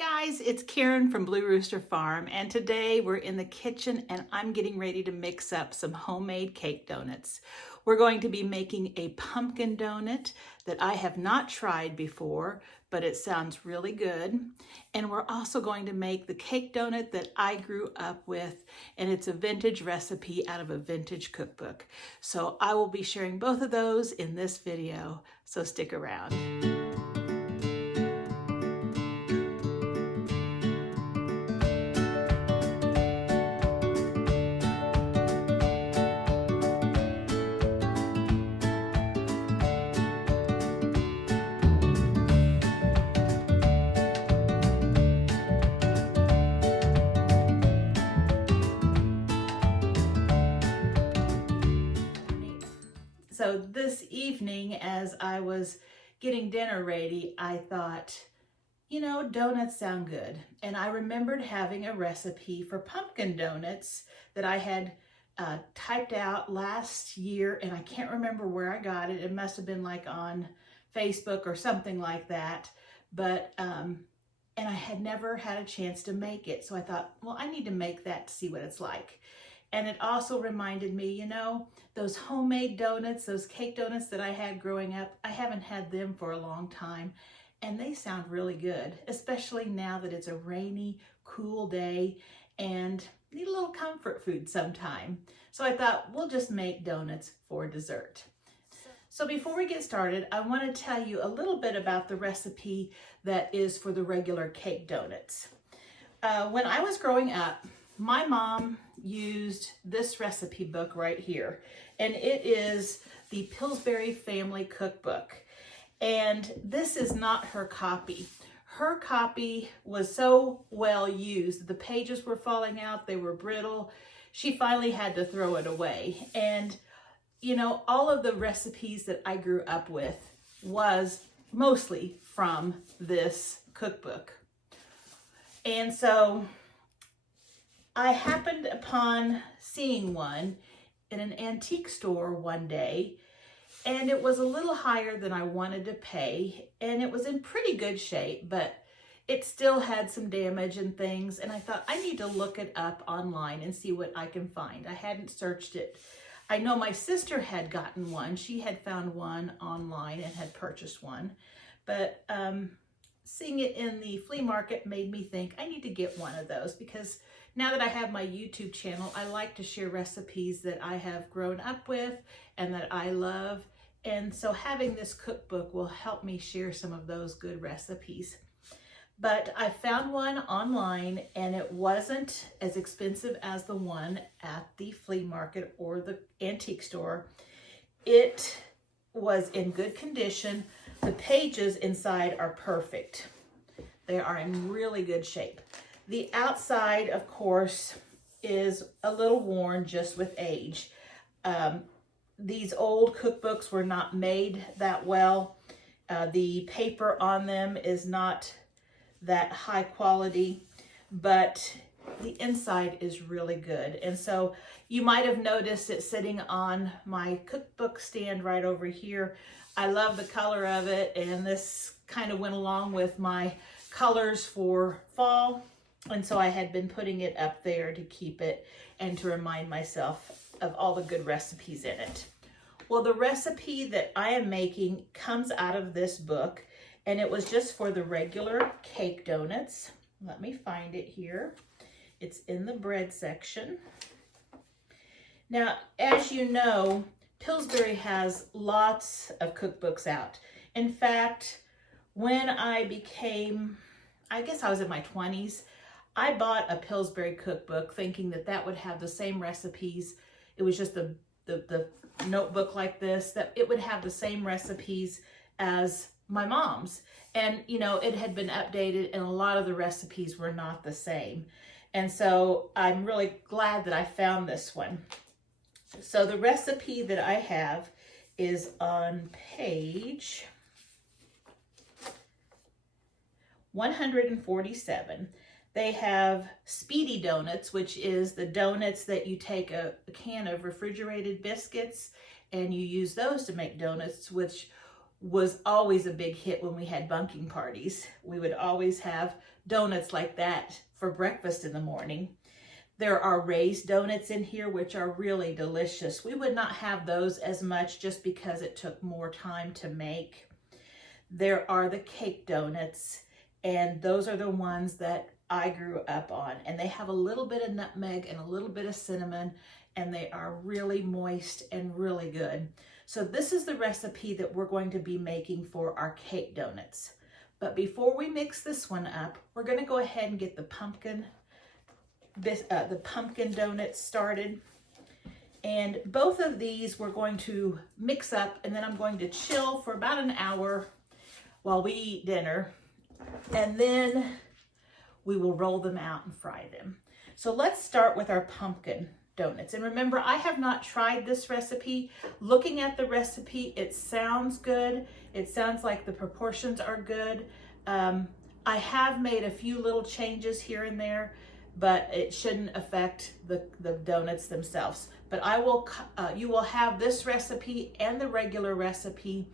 Guys, it's Karen from Blue Rooster Farm, and today we're in the kitchen and I'm getting ready to mix up some homemade cake donuts. We're going to be making a pumpkin donut that I have not tried before, but it sounds really good. And we're also going to make the cake donut that I grew up with, and it's a vintage recipe out of a vintage cookbook. So I will be sharing both of those in this video, so stick around. So this evening, as I was getting dinner ready, I thought, you know, donuts sound good. And I remembered having a recipe for pumpkin donuts that I had typed out last year, and I can't remember where I got it. It must have been like on Facebook or something like that. But, and I had never had a chance to make it. So I thought, well, I need to make that to see what it's like. And it also reminded me, you know, those homemade donuts, those cake donuts that I had growing up, I haven't had them for a long time. And they sound really good, especially now that it's a rainy, cool day and need a little comfort food sometime. So I thought we'll just make donuts for dessert. So before we get started, I want to tell you a little bit about the recipe that is for the regular cake donuts. When I was growing up, my mom used this recipe book right here, and it is the Pillsbury Family Cookbook. And this is not her copy. Her copy was so well used, the pages were falling out, they were brittle. She finally had to throw it away. And you know, all of the recipes that I grew up with was mostly from this cookbook. And so I happened upon seeing one in an antique store one day, and it was a little higher than I wanted to pay, and it was in pretty good shape, but it still had some damage and things, and I thought I need to look it up online and see what I can find. I hadn't searched it. I know my sister had gotten one. She had found one online and had purchased one, but seeing it in the flea market made me think I need to get one of those, because now that I have my YouTube channel, I like to share recipes that I have grown up with and that I love. And so having this cookbook will help me share some of those good recipes. But I found one online, and it wasn't as expensive as the one at the flea market or the antique store. It was in good condition. The pages inside are perfect. They are in really good shape. The outside, of course, is a little worn just with age. These old cookbooks were not made that well. The paper on them is not that high quality, but the inside is really good. And so you might have noticed it sitting on my cookbook stand right over here. I love the color of it, and this kind of went along with my colors for fall. And so I had been putting it up there to keep it and to remind myself of all the good recipes in it. Well, the recipe that I am making comes out of this book, and it was just for the regular cake donuts. Let me find it here. It's in the bread section. Now, as you know, Pillsbury has lots of cookbooks out. In fact, when I guess I was in my 20s, I bought a Pillsbury cookbook thinking that that would have the same recipes. It was just the notebook like this, that it would have the same recipes as my mom's. And, you know, it had been updated, and a lot of the recipes were not the same. And so I'm really glad that I found this one. So the recipe that I have is on page 147. They have Speedy Donuts, which is the donuts that you take a can of refrigerated biscuits and you use those to make donuts, which was always a big hit when we had bunking parties. We would always have donuts like that for breakfast in the morning. There are raised donuts in here, which are really delicious. We would not have those as much just because it took more time to make. There are the cake donuts, and those are the ones that I grew up on. And they have a little bit of nutmeg and a little bit of cinnamon, and they are really moist and really good. So this is the recipe that we're going to be making for our cake donuts. But before we mix this one up, we're going to go ahead and get the pumpkin donuts started. And both of these we're going to mix up, and then I'm going to chill for about an hour while we eat dinner, and then we will roll them out and fry them. So let's start with our pumpkin donuts. And remember, I have not tried this recipe. Looking at the recipe, it sounds good. It sounds like the proportions are good. I have made a few little changes here and there, but it shouldn't affect the donuts themselves. But you will have this recipe and the regular recipe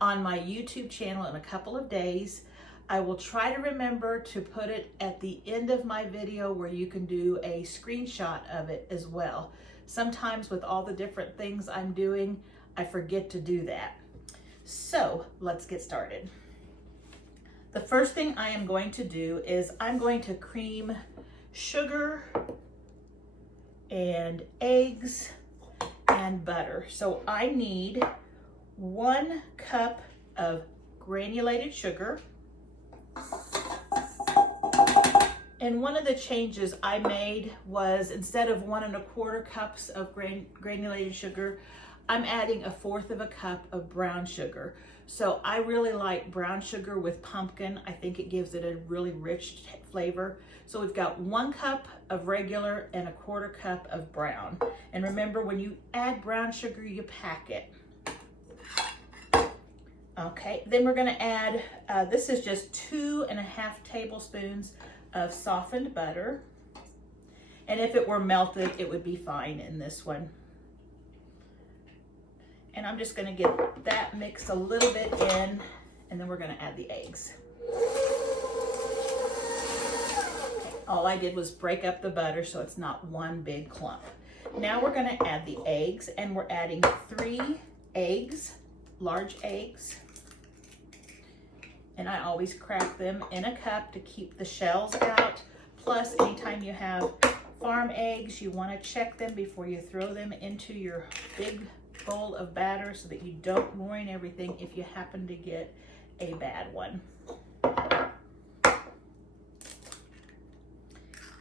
on my YouTube channel in a couple of days. I will try to remember to put it at the end of my video where you can do a screenshot of it as well. Sometimes with all the different things I'm doing, I forget to do that. So let's get started. The first thing I am going to do is I'm going to cream sugar and eggs and butter. So I need 1 cup of granulated sugar. And one of the changes I made was, instead of 1 1/4 cups of granulated sugar, I'm adding 1/4 cup of brown sugar. So I really like brown sugar with pumpkin. I think it gives it a really rich flavor. So we've got 1 cup of regular and 1/4 cup of brown. And remember, when you add brown sugar, you pack it. Okay, then we're gonna add, this is just 2½ tablespoons of softened butter. And if it were melted, it would be fine in this one. And I'm just gonna get that mixed a little bit in, and then we're gonna add the eggs. All I did was break up the butter so it's not one big clump. Now we're gonna add the eggs, and we're adding 3 eggs, large eggs. And I always crack them in a cup to keep the shells out. Plus, anytime you have farm eggs, you want to check them before you throw them into your big bowl of batter so that you don't ruin everything if you happen to get a bad one.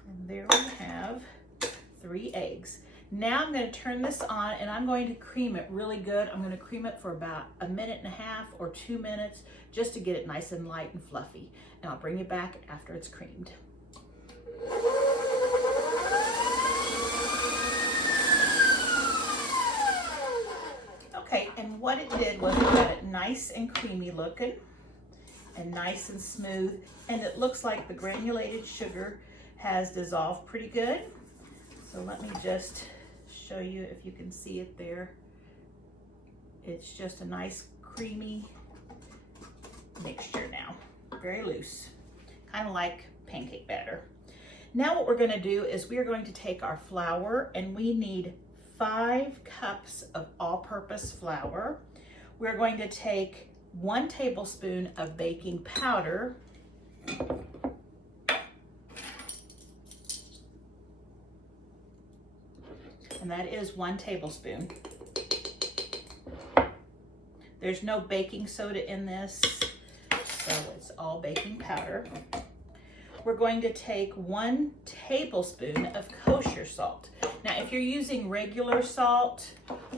And there we have 3 eggs. Now I'm going to turn this on, and I'm going to cream it really good. I'm going to cream it for about 1.5 minutes or 2 minutes just to get it nice and light and fluffy. And I'll bring you back after it's creamed. Okay, and what it did was it got it nice and creamy looking and nice and smooth. And it looks like the granulated sugar has dissolved pretty good. So let me just show you if you can see it there. It's just a nice creamy mixture now, very loose, kind of like pancake batter. Now what we're going to do is we are going to take our flour, and we need 5 cups of all-purpose flour. We're going to take 1 tablespoon of baking powder, and that is 1 tablespoon. There's no baking soda in this, so it's all baking powder. We're going to take 1 tablespoon of kosher salt. Now, if you're using regular salt,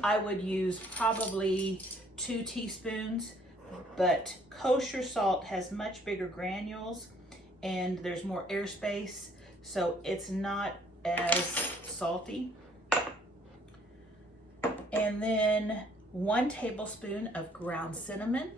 I would use probably 2 teaspoons, but kosher salt has much bigger granules and there's more airspace, so it's not as salty. And then 1 tablespoon of ground cinnamon.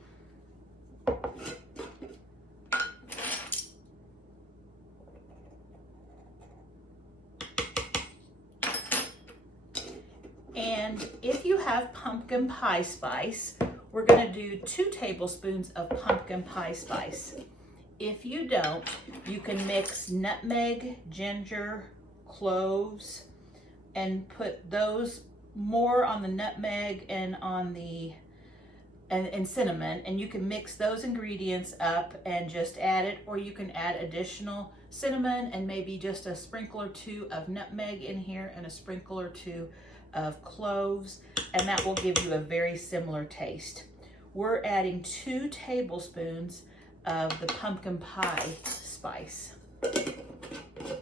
And if you have pumpkin pie spice, we're going to do 2 tablespoons of pumpkin pie spice. If you don't, you can mix nutmeg, ginger, cloves, and put those more on the nutmeg and on the and cinnamon, and you can mix those ingredients up and just add it, or you can add additional cinnamon and maybe just a sprinkle or 2 of nutmeg in here and a sprinkle or 2 of cloves, and that will give you a very similar taste. We're adding 2 tablespoons of the pumpkin pie spice.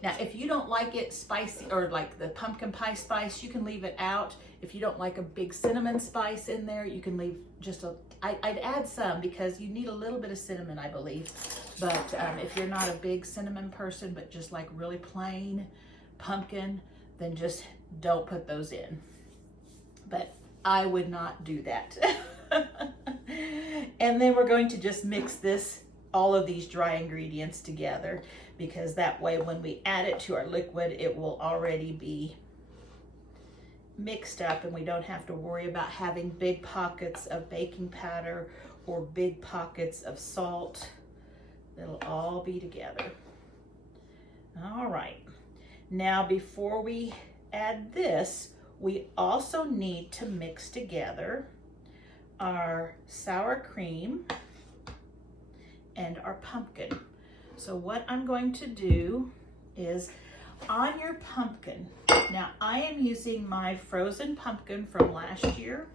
Now, if you don't like it spicy, or like the pumpkin pie spice, you can leave it out. If you don't like a big cinnamon spice in there, you can leave just I'd add some because you need a little bit of cinnamon, I believe. But if you're not a big cinnamon person, but just like really plain pumpkin, then just don't put those in. But I would not do that. And then we're going to just mix all of these dry ingredients together, because that way when we add it to our liquid, it will already be mixed up and we don't have to worry about having big pockets of baking powder or big pockets of salt. It'll all be together. All right. Now, before we add this, we also need to mix together our sour cream and our pumpkin. So what I'm going to do is, on your pumpkin, now I am using my frozen pumpkin from last year,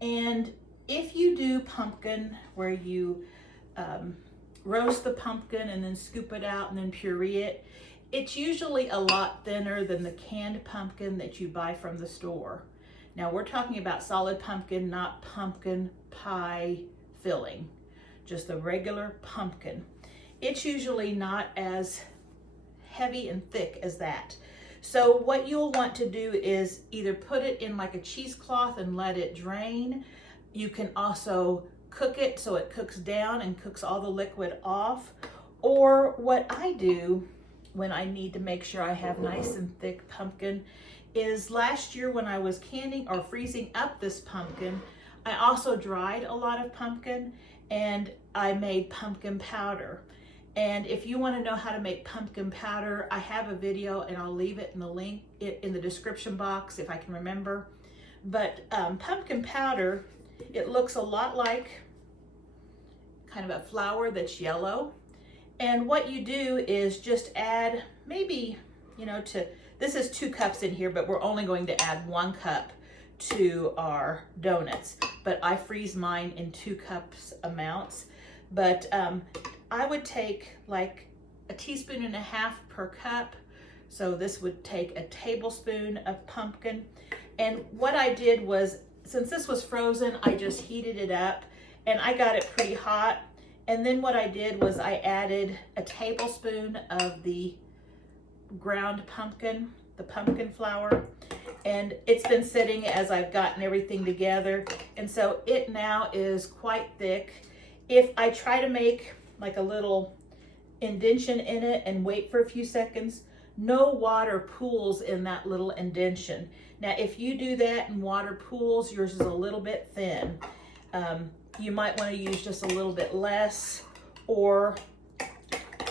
and if you do pumpkin where you roast the pumpkin and then scoop it out and then puree it, it's usually a lot thinner than the canned pumpkin that you buy from the store. Now we're talking about solid pumpkin, not pumpkin pie filling, just the regular pumpkin. It's usually not as heavy and thick as that. So what you'll want to do is either put it in like a cheesecloth and let it drain. You can also cook it so it cooks down and cooks all the liquid off. Or what I do when I need to make sure I have nice and thick pumpkin is, last year when I was canning or freezing up this pumpkin, I also dried a lot of pumpkin and I made pumpkin powder. And if you want to know how to make pumpkin powder, I have a video and I'll leave it in the link in the description box if I can remember. But pumpkin powder, it looks a lot like kind of a flour that's yellow. And what you do is just add maybe, this is 2 cups in here, but we're only going to add 1 cup to our donuts. But I freeze mine in 2 cups amounts. But I would take like a 1.5 teaspoons per cup. So this would take a tablespoon of pumpkin. And what I did was, since this was frozen, I just heated it up and I got it pretty hot. And then what I did was I added a tablespoon of the ground pumpkin, the pumpkin flour. And it's been sitting as I've gotten everything together. And so it now is quite thick. If I try to make like a little indention in it and wait for a few seconds, no water pools in that little indention. Now, if you do that and water pools, yours is a little bit thin. You might want to use just a little bit less, or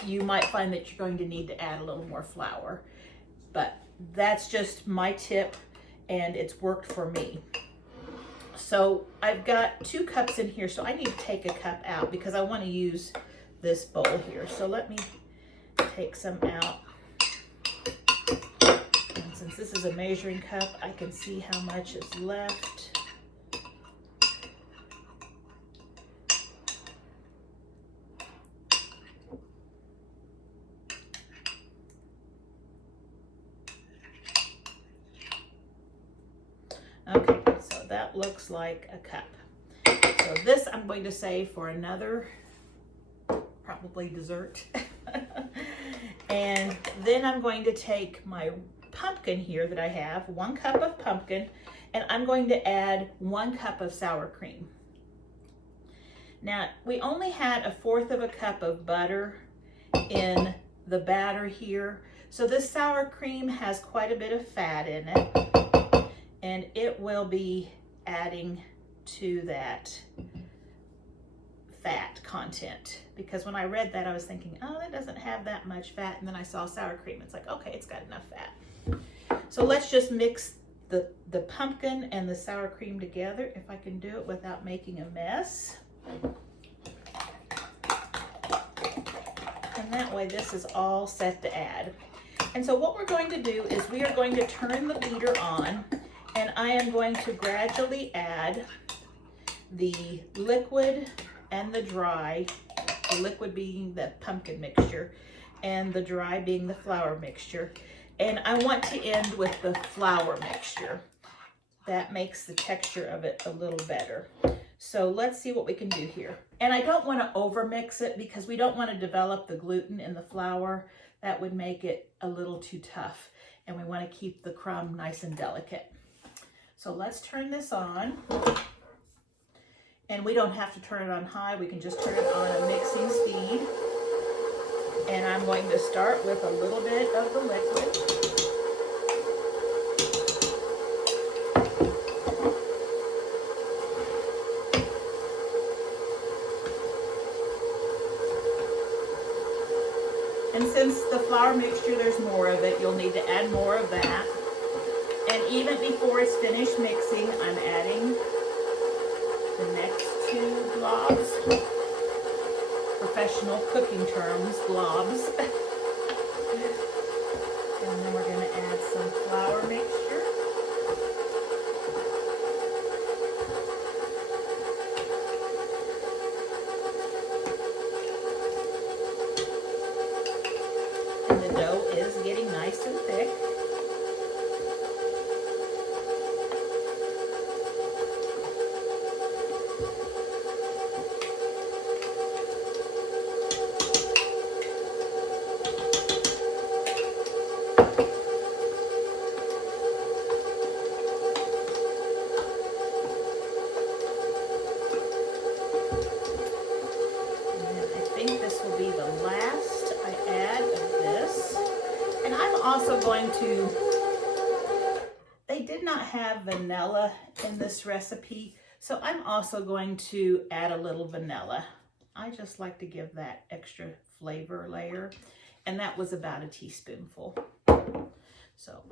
you might find that you're going to need to add a little more flour. But that's just my tip, and it's worked for me. So I've got 2 cups in here, so I need to take a cup out because I want to use this bowl here. So let me take some out. And since this is a measuring cup, I can see how much is left. Okay, so that looks like a cup. So this I'm going to save for another, probably dessert. And then I'm going to take my pumpkin here that I have, 1 cup of pumpkin, and I'm going to add 1 cup of sour cream. Now, we only had 1/4 cup of butter in the batter here. So this sour cream has quite a bit of fat in it, and it will be adding to that fat content, because when I read that I was thinking, oh, that doesn't have that much fat, and then I saw sour cream. It's like, okay, it's got enough fat. So let's just mix the pumpkin and the sour cream together, if I can do it without making a mess. And that way this is all set to add. And so what we're going to do is we are going to turn the beater on, and I am going to gradually add the liquid and the dry, the liquid being the pumpkin mixture and the dry being the flour mixture. And I want to end with the flour mixture. That makes the texture of it a little better. So let's see what we can do here. And I don't want to over mix it because we don't want to develop the gluten in the flour. That would make it a little too tough. And we want to keep the crumb nice and delicate. So let's turn this on. And we don't have to turn it on high. We can just turn it on a mixing speed. And I'm going to start with a little bit of the liquid. And since the flour mixture, there's more of it, you'll need to add more of that. And even before it's finished mixing, I'm adding the next 2 globs. Professional cooking terms, globs. And then we're going to add some flour mixture. And the dough is getting nice and thick. Also going to, they did not have vanilla in this recipe, so I'm also going to add a little vanilla. I just like to give that extra flavor layer, and that was about a teaspoonful. So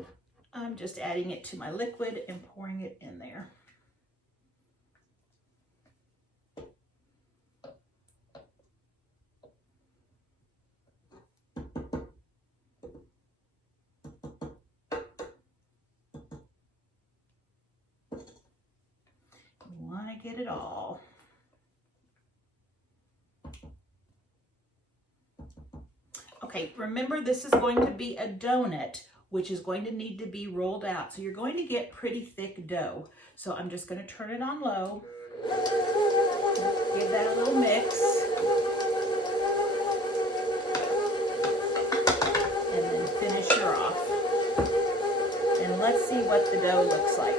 I'm just adding it to my liquid and pouring it in there. Get it all. Okay, remember this is going to be a donut, which is going to need to be rolled out. So you're going to get pretty thick dough. So I'm just going to turn it on low. Give that a little mix. And then finish her off. And let's see what the dough looks like.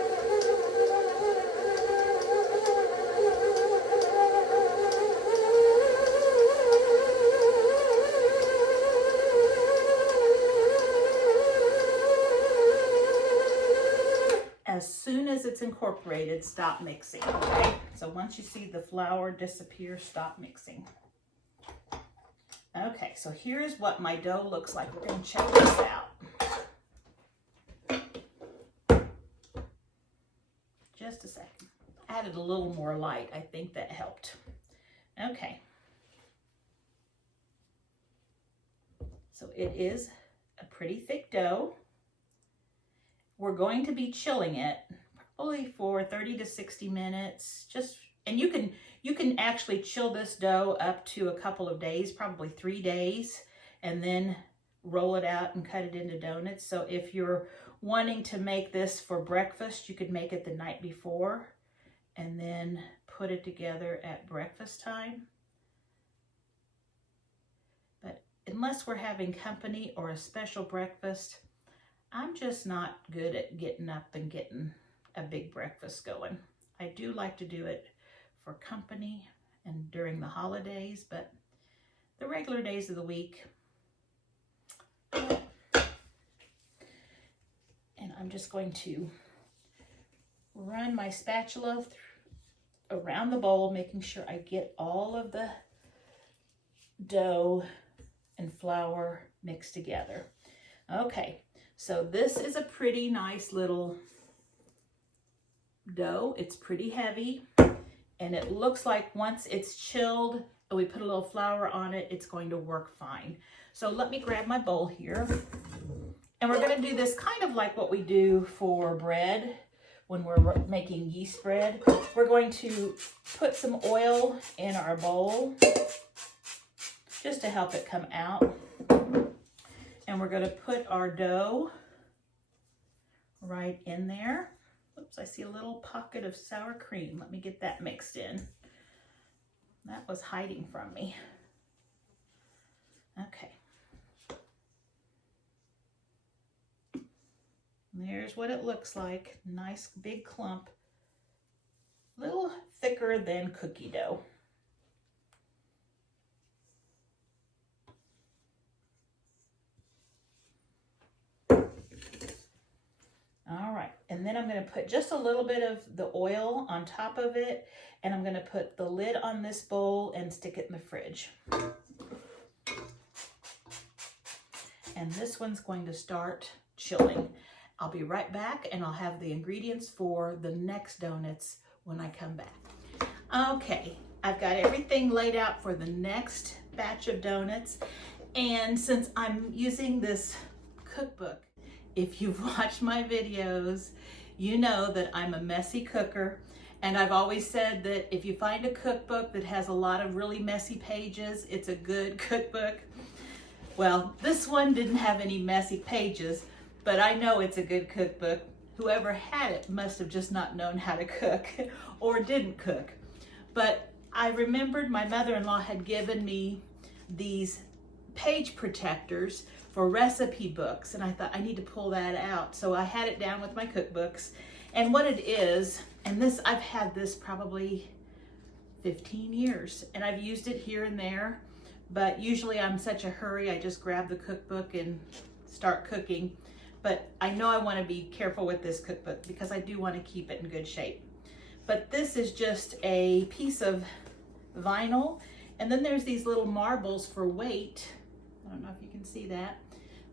As soon as it's incorporated, stop mixing, okay? So once you see the flour disappear, stop mixing. Okay, so here's what my dough looks like. We're going to check this out. Just a second. Added a little more light. I think that helped. Okay. So it is a pretty thick dough. We're going to be chilling it probably for 30 to 60 minutes. And you can actually chill this dough up to a couple of days, probably 3 days, and then roll it out and cut it into donuts. So if you're wanting to make this for breakfast, you could make it the night before and then put it together at breakfast time. But unless we're having company or a special breakfast, I'm just not good at getting up and getting a big breakfast going. I do like to do it for company and during the holidays, but the regular days of the week. And I'm just going to run my spatula around the bowl, making sure I get all of the dough and flour mixed together. Okay, so this is a pretty nice little dough. It's pretty heavy, and it looks like once it's chilled and we put a little flour on it, it's going to work fine. So let me grab my bowl here. And we're going to do this kind of like what we do for bread when we're making yeast bread. We're going to put some oil in our bowl just to help it come out. And we're going to put our dough right in there. Oops, I see a little pocket of sour cream. Let me get that mixed in. That was hiding from me. Okay. There's what it looks like. Nice big clump. A little thicker than cookie dough. All right, and then I'm going to put just a little bit of the oil on top of it, and I'm going to put the lid on this bowl and stick it in the fridge. And this one's going to start chilling. I'll be right back, and I'll have the ingredients for the next donuts when I come back. Okay, I've got everything laid out for the next batch of donuts, and since I'm using this cookbook, if you've watched my videos, you know that I'm a messy cooker, and I've always said that if you find a cookbook that has a lot of really messy pages, it's a good cookbook. Well, this one didn't have any messy pages, but I know it's a good cookbook. Whoever had it must have just not known how to cook or didn't cook. But I remembered my mother-in-law had given me these page protectors for recipe books, and I thought I need to pull that out. So I had it down with my cookbooks, and what it is, and this, I've had this probably 15 years, and I've used it here and there, but usually I'm such a hurry, I just grab the cookbook and start cooking. But I know I want to be careful with this cookbook because I do want to keep it in good shape. But this is just a piece of vinyl, and then there's these little marbles for weight. I don't know if you can see that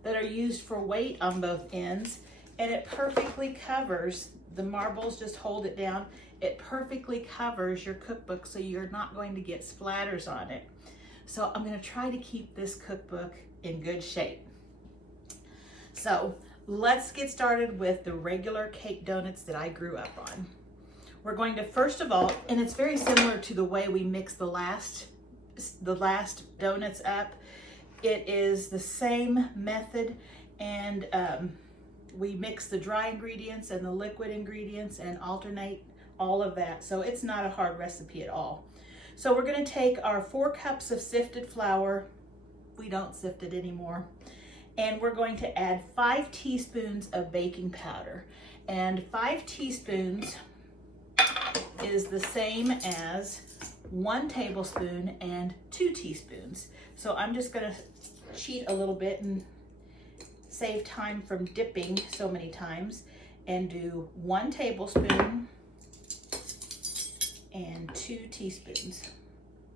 are used for weight on both ends, and it perfectly covers, the marbles just hold it down, it perfectly covers your cookbook so you're not going to get splatters on it. So I'm going to try to keep this cookbook in good shape. So let's get started with the regular cake donuts that I grew up on. We're going to, first of all, and it's very similar to the way we mixed the last donuts up. It is the same method, and we mix the dry ingredients and the liquid ingredients and alternate all of that. So it's not a hard recipe at all. So we're going to take our 4 cups of sifted flour. We don't sift it anymore. And we're going to add 5 teaspoons of baking powder. And 5 teaspoons is the same as 1 tablespoon and 2 teaspoons. So I'm just going to cheat a little bit and save time from dipping so many times and do 1 tablespoon and 2 teaspoons.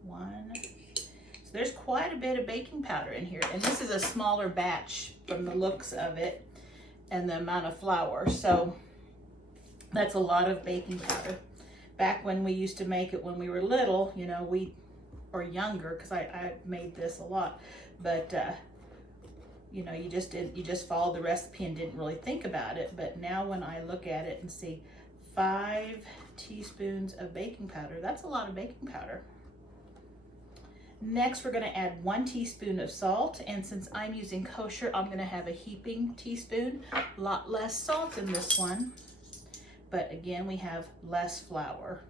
1. So there's quite a bit of baking powder in here, and this is a smaller batch from the looks of it and the amount of flour. So that's a lot of baking powder. Back when we used to make it when we were little, you know, or younger, because I made this a lot, but you know, you just followed the recipe and didn't really think about it. But now when I look at it and see 5 teaspoons of baking powder, that's a lot of baking powder. Next, we're going to add 1 teaspoon of salt, and since I'm using kosher, I'm going to have a heaping teaspoon. A lot less salt in this one, but again, we have less flour.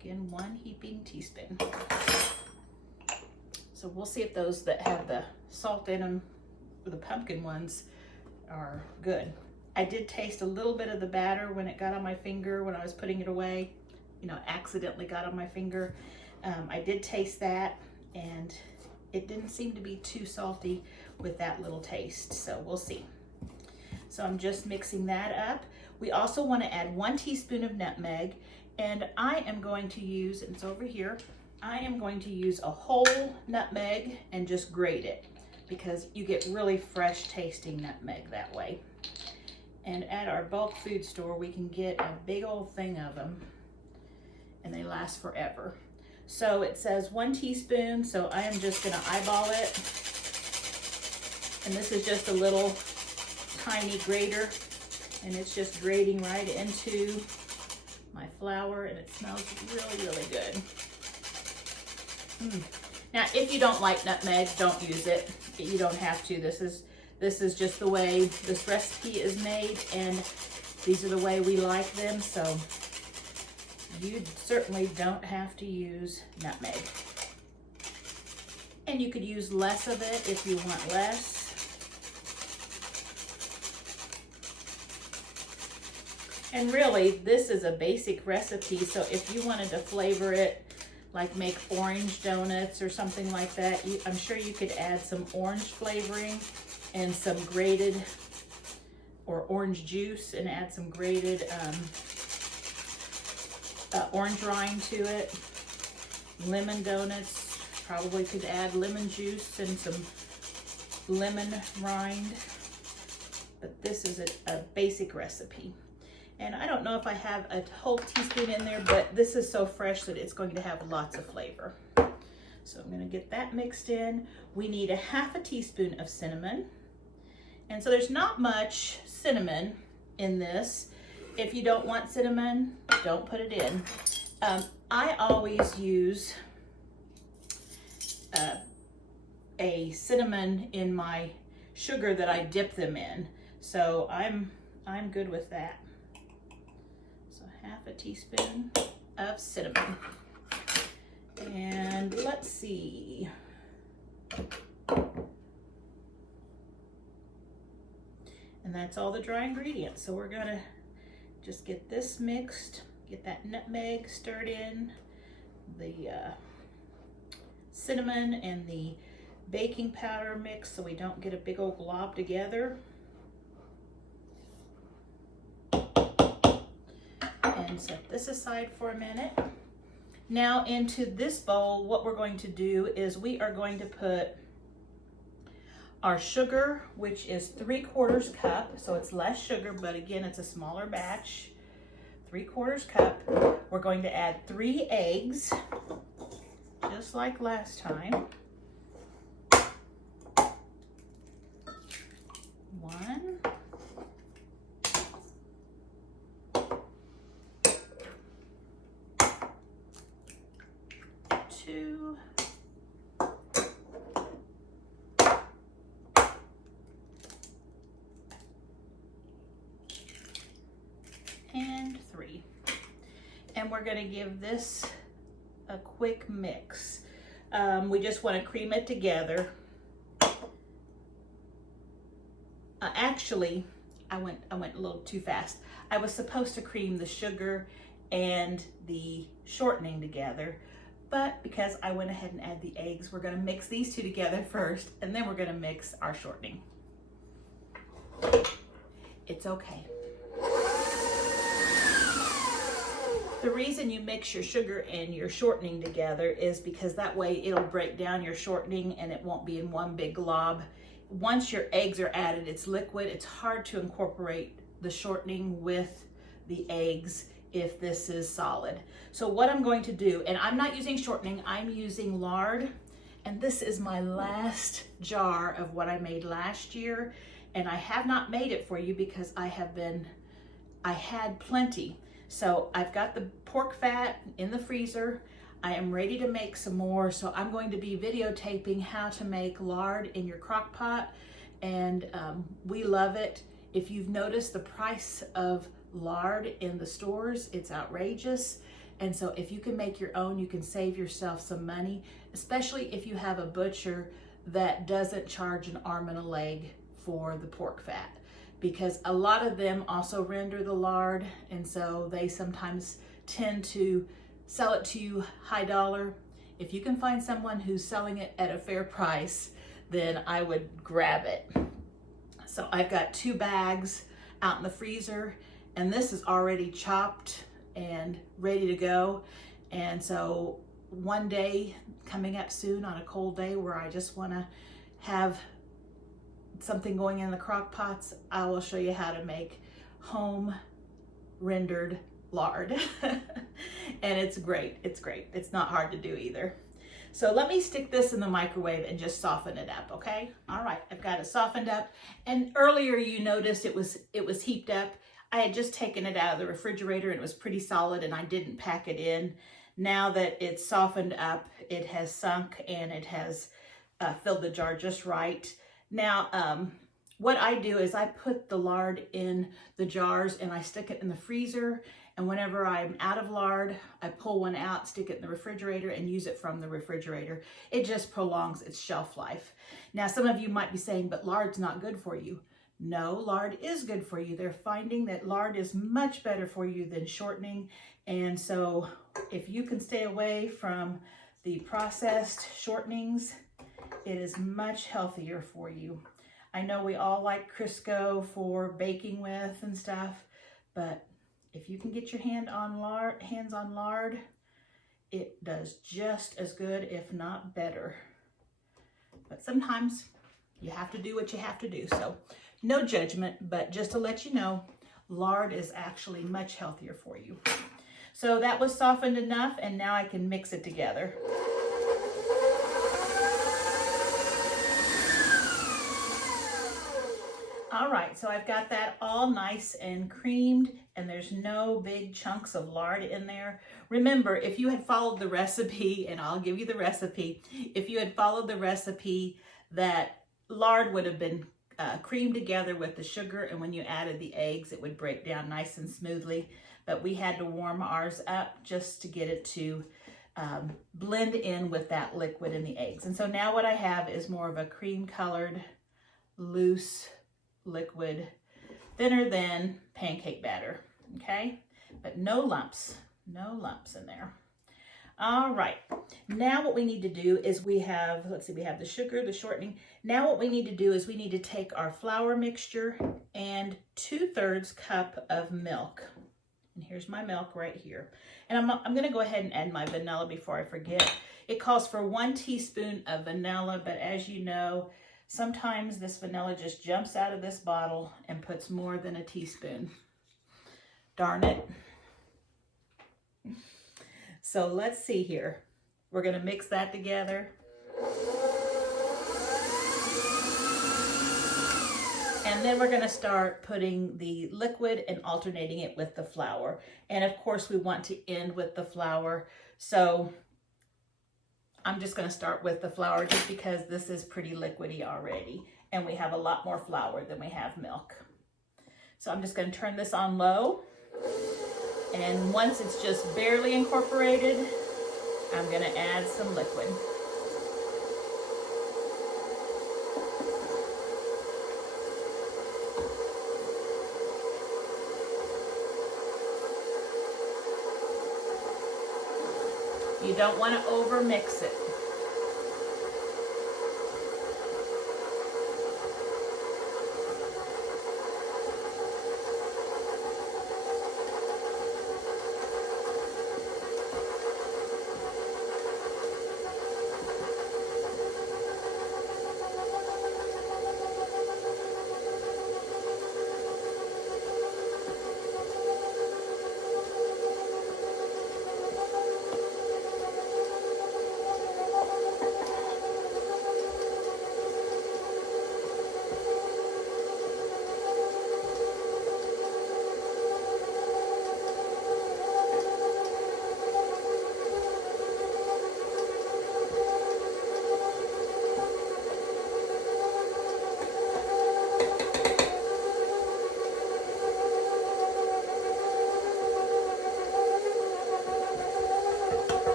Again, 1 heaping teaspoon. So we'll see if those that have the salt in them, the pumpkin ones, are good. I did taste a little bit of the batter when it got on my finger when I was putting it away. You know, accidentally got on my finger. I did taste that, and it didn't seem to be too salty with that little taste. So we'll see. So I'm just mixing that up. We also want to add 1 teaspoon of nutmeg, and I am going to use, it's over here, I am going to use a whole nutmeg and just grate it because you get really fresh tasting nutmeg that way. And at our bulk food store, we can get a big old thing of them and they last forever. So it says 1 teaspoon, so I am just gonna eyeball it. And this is just a little tiny grater, and it's just grating right into my flour, and it smells really, really good. Now, if you don't like nutmeg, don't use it. You don't have to. This is just the way this recipe is made, and these are the way we like them, so you certainly don't have to use nutmeg. And you could use less of it if you want less. And really, this is a basic recipe, so if you wanted to flavor it, like make orange donuts or something like that, I'm sure you could add some orange flavoring and some grated, or orange juice, and add some grated orange rind to it. Lemon donuts, probably could add lemon juice and some lemon rind. But this is a basic recipe. And I don't know if I have a whole teaspoon in there, but this is so fresh that it's going to have lots of flavor. So I'm gonna get that mixed in. We need a 1/2 teaspoon of cinnamon. And so there's not much cinnamon in this. If you don't want cinnamon, don't put it in. I always use a cinnamon in my sugar that I dip them in. So I'm good with that. So 1/2 teaspoon of cinnamon. And let's see. And that's all the dry ingredients. So we're gonna just get this mixed, get that nutmeg stirred in, the cinnamon and the baking powder mixed so we don't get a big old glob together. And set this aside for a minute. Now into this bowl, what we're going to do is we are going to put our sugar, which is 3/4 cup, so it's less sugar, but again, it's a smaller batch. 3/4 cup. We're going to add 3 eggs, just like last time. 1. 2. And 3. And we're going to give this a quick mix. We just want to cream it together. Actually, I went a little too fast. I was supposed to cream the sugar and the shortening together, but because I went ahead and add the eggs, we're going to mix these two together first, and then we're going to mix our shortening. It's okay. The reason you mix your sugar and your shortening together is because that way it'll break down your shortening and it won't be in one big glob. Once your eggs are added, it's liquid. It's hard to incorporate the shortening with the eggs if this is solid. So what I'm going to do, and I'm not using shortening, I'm using lard, and this is my last jar of what I made last year, and I have not made it for you because I had plenty. So I've got the pork fat in the freezer. I am ready to make some more, so I'm going to be videotaping how to make lard in your crock pot, and we love it. If you've noticed the price of lard in the stores, it's outrageous, and so if you can make your own, you can save yourself some money, especially if you have a butcher that doesn't charge an arm and a leg for the pork fat, because a lot of them also render the lard, and so they sometimes tend to sell it to you high dollar. If you can find someone who's selling it at a fair price, then I would grab it. So I've got 2 bags out in the freezer, and this is already chopped and ready to go. And so one day coming up soon on a cold day where I just want to have something going in the crock pots, I will show you how to make home rendered lard. And it's great. It's great. It's not hard to do either. So let me stick this in the microwave and just soften it up, okay? All right, I've got it softened up. And earlier you noticed it was heaped up. I had just taken it out of the refrigerator and it was pretty solid and I didn't pack it in. Now that it's softened up, it has sunk and it has filled the jar just right. Now, what I do is I put the lard in the jars and I stick it in the freezer. And whenever I'm out of lard, I pull one out, stick it in the refrigerator, and use it from the refrigerator. It just prolongs its shelf life. Now, some of you might be saying, but lard's not good for you. No, lard is good for you. They're finding that lard is much better for you than shortening. And so if you can stay away from the processed shortenings, it is much healthier for you. I know we all like Crisco for baking with and stuff, but if you can get your hands on lard, it does just as good, if not better. But sometimes you have to do what you have to do. So no judgment, but just to let you know, lard is actually much healthier for you. So that was softened enough, and now I can mix it together. All right, so I've got that all nice and creamed, and there's no big chunks of lard in there. Remember, if you had followed the recipe, and I'll give you the recipe, if you had followed the recipe, that lard would have been creamed together with the sugar, and when you added the eggs, it would break down nice and smoothly. But we had to warm ours up just to get it to blend in with that liquid in the eggs. And so now what I have is more of a cream-colored, loose liquid, thinner than pancake batter, okay? But no lumps in there. All right, now what we need to do is we have the sugar, the shortening. Now what we need to do is we need to take our flour mixture and 2/3 cup of milk. And here's my milk right here. And I'm gonna go ahead and add my vanilla before I forget. It calls for 1 teaspoon of vanilla, but as you know, sometimes this vanilla just jumps out of this bottle and puts more than a teaspoon. Darn it. So let's see here. We're gonna mix that together. And then we're gonna start putting the liquid and alternating it with the flour. And of course we want to end with the flour. So I'm just gonna start with the flour just because this is pretty liquidy already. And we have a lot more flour than we have milk. So I'm just gonna turn this on low. And once it's just barely incorporated, I'm gonna add some liquid. You don't want to over mix it.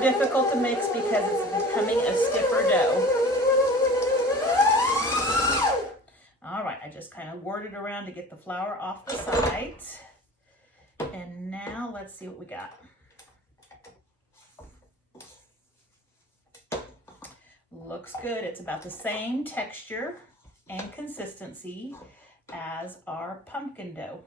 Difficult to mix because it's becoming a stiffer dough. All right, I just kind of whirled it around to get the flour off the sides. And now let's see what we got. Looks good. It's about the same texture and consistency as our pumpkin dough.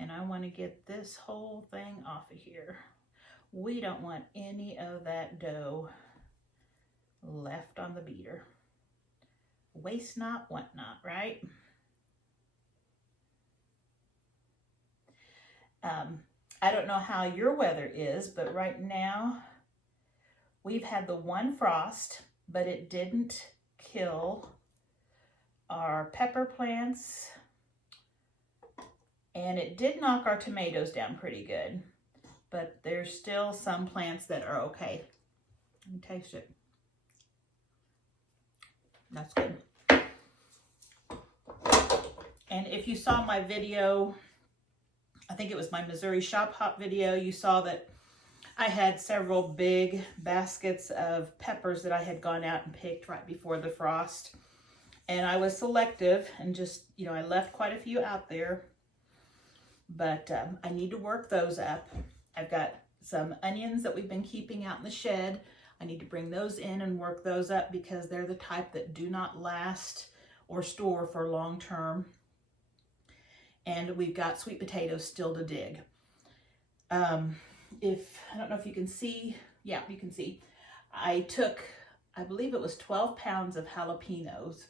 And I want to get this whole thing off of here. We don't want any of that dough left on the beater. Waste not, want not, right? I don't know how your weather is, but right now we've had the one frost, but it didn't kill our pepper plants, and it did knock our tomatoes down pretty good, but there's still some plants that are okay. Let me taste it. That's good. And if you saw my video, I think it was my Missouri Shop Hop video, you saw that I had several big baskets of peppers that I had gone out and picked right before the frost. And I was selective and just, you know, I left quite a few out there. But I need to work those up. I've got some onions that we've been keeping out in the shed. I need to bring those in and work those up because they're the type that do not last or store for long term. And we've got sweet potatoes still to dig. I don't know if you can see, yeah, you can see. I took, I believe it was 12 pounds of jalapenos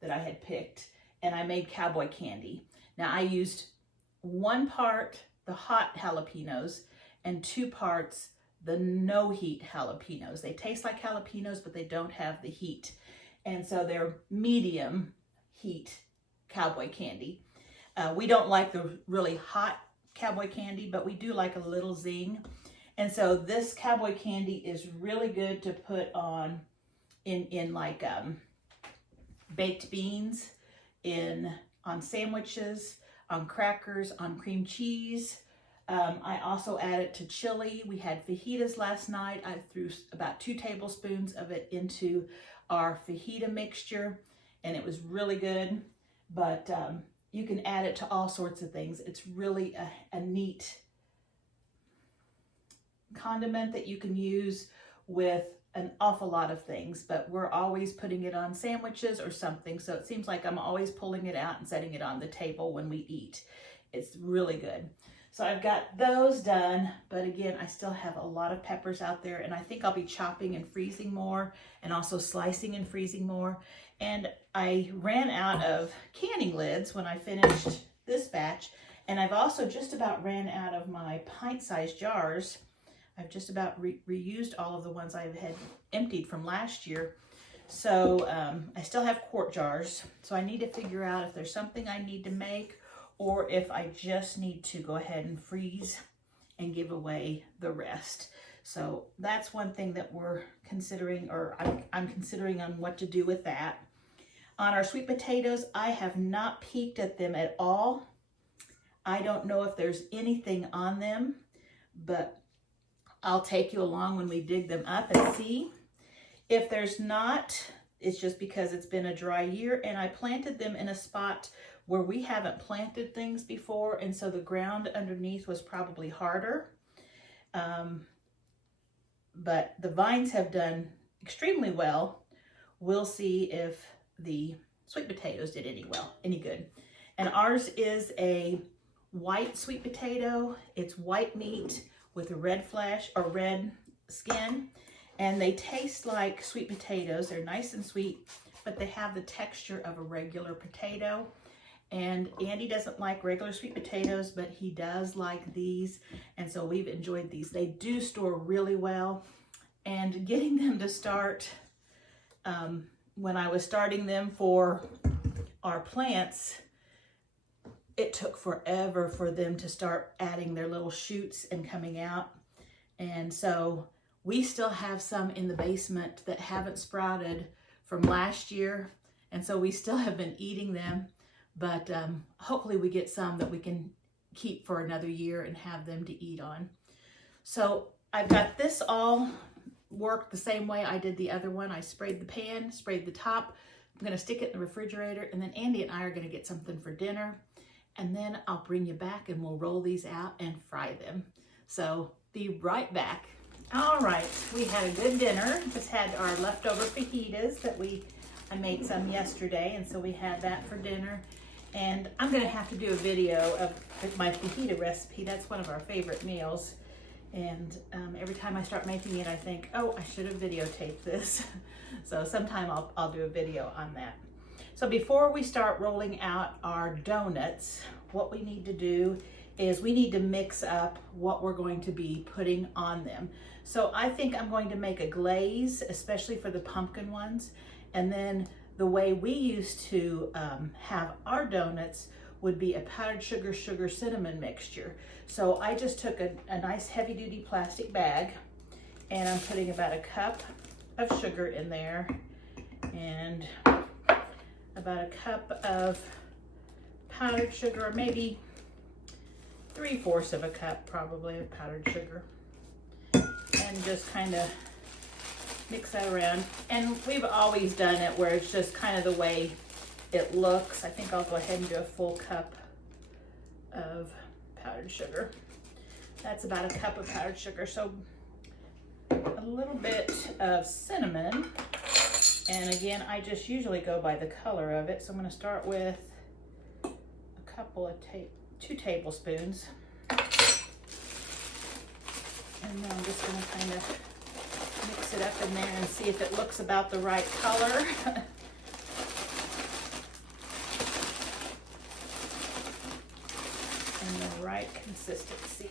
that I had picked, and I made cowboy candy. Now I used 1 part the hot jalapenos and 2 parts the no heat jalapenos. They taste like jalapenos, but they don't have the heat. And so they're medium heat cowboy candy. We don't like the really hot cowboy candy, but we do like a little zing. And so this cowboy candy is really good to put on in like baked beans, on sandwiches, on crackers, on cream cheese. I also add it to chili. We had fajitas last night. I threw about 2 tablespoons of it into our fajita mixture, and it was really good. But you can add it to all sorts of things. It's really a neat condiment that you can use with an awful lot of things, but we're always putting it on sandwiches or something, so it seems like I'm always pulling it out and setting it on the table when we eat. It's really good. So I've got those done, but again, I still have a lot of peppers out there, and I think I'll be chopping and freezing more, and also slicing and freezing more. And I ran out of canning lids when I finished this batch, and I've also just about ran out of my pint-sized jars. I've just about reused all of the ones I had emptied from last year. So I still have quart jars. So I need to figure out if there's something I need to make or if I just need to go ahead and freeze and give away the rest. So that's one thing that we're considering, or I'm considering on what to do with that. On our sweet potatoes, I have not peeked at them at all. I don't know if there's anything on them, but I'll take you along when we dig them up and see. If there's not, it's just because it's been a dry year and I planted them in a spot where we haven't planted things before, and so the ground underneath was probably harder. But the vines have done extremely well. We'll see if the sweet potatoes did any good. And ours is a white sweet potato. It's white meat with a red flesh or red skin, and they taste like sweet potatoes. They're nice and sweet, but they have the texture of a regular potato. And Andy doesn't like regular sweet potatoes, but he does like these, and so we've enjoyed these. They do store really well, and getting them to start, when I was starting them for our plants, it took forever for them to start adding their little shoots and coming out. And so we still have some in the basement that haven't sprouted from last year. And so we still have been eating them, but hopefully we get some that we can keep for another year and have them to eat on. So I've got this all worked the same way I did the other one. I sprayed the pan, sprayed the top. I'm gonna stick it in the refrigerator, and then Andy and I are gonna get something for dinner, and then I'll bring you back and we'll roll these out and fry them. So be right back. All right, we had a good dinner. Just had our leftover fajitas that I made some yesterday, and so we had that for dinner. And I'm gonna have to do a video of my fajita recipe. That's one of our favorite meals. And every time I start making it, I think, oh, I should have videotaped this. So sometime I'll do a video on that. So before we start rolling out our donuts, what we need to do is we need to mix up what we're going to be putting on them. So I think I'm going to make a glaze, especially for the pumpkin ones. And then the way we used to have our donuts would be a powdered sugar cinnamon mixture. So I just took a nice heavy duty plastic bag, and I'm putting about a cup of sugar in there and about a cup of powdered sugar, or maybe 3/4 of a cup probably of powdered sugar, and just kind of mix that around. And we've always done it where it's just kind of the way it looks. I think I'll go ahead and do a full cup of powdered sugar. That's about a cup of powdered sugar. So a little bit of cinnamon. And again, I just usually go by the color of it. So I'm going to start with a couple of 2 tablespoons. And then I'm just going to kind of mix it up in there and see if it looks about the right color. And the right consistency.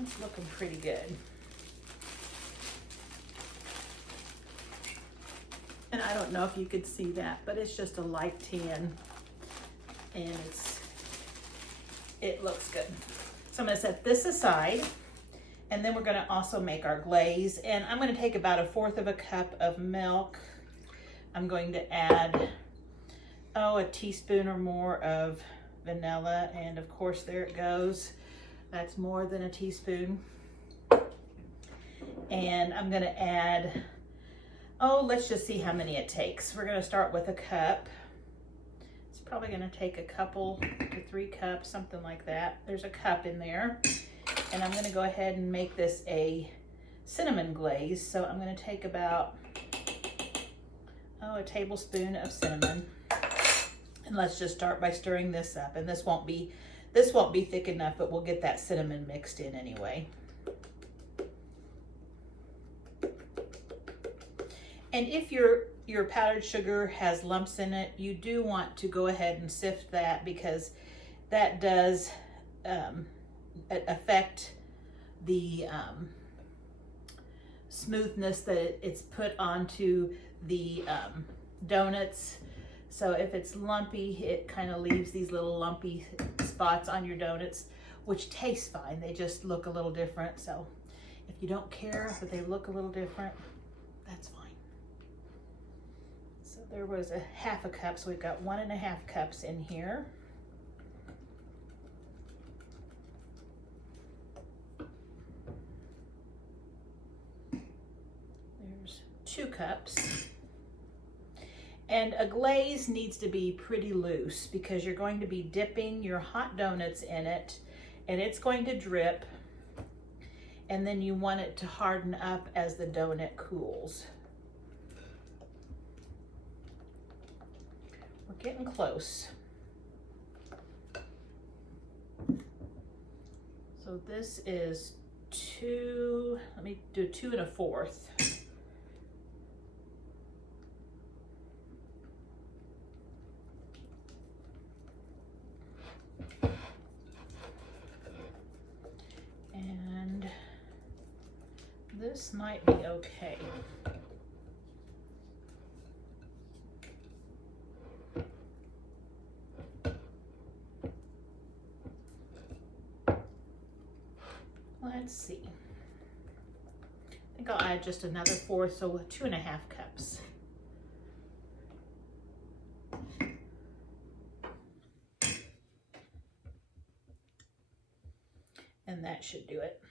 It's looking pretty good. And I don't know if you could see that, but it's just a light tan, and it looks good. So I'm going to set this aside, and then we're going to also make our glaze. And I'm going to take about 1/4 of a cup of milk. I'm going to add, a teaspoon or more of vanilla, and of course there it goes. That's more than a teaspoon. And I'm going to add, let's just see how many it takes. We're going to start with a cup. It's probably going to take a couple to 3 cups, something like that. There's a cup in there. And I'm going to go ahead and make this a cinnamon glaze. So I'm going to take about, a tablespoon of cinnamon. And let's just start by stirring this up. And this won't be thick enough, but we'll get that cinnamon mixed in anyway. And if your powdered sugar has lumps in it, you do want to go ahead and sift that, because that does affect the smoothness that it's put onto the donuts. So if it's lumpy, it kind of leaves these little lumpy spots on your donuts, which taste fine. They just look a little different. So if you don't care that they look a little different, that's fine. So there was a 1/2 cup, so we've got 1.5 cups in here. There's 2 cups. And a glaze needs to be pretty loose, because you're going to be dipping your hot donuts in it, and it's going to drip, and then you want it to harden up as the donut cools. We're getting close. So this is 2, let me do 2 1/4. And this might be okay. Let's see. I think I'll add just another 4, so 2.5 cups. and that should do it.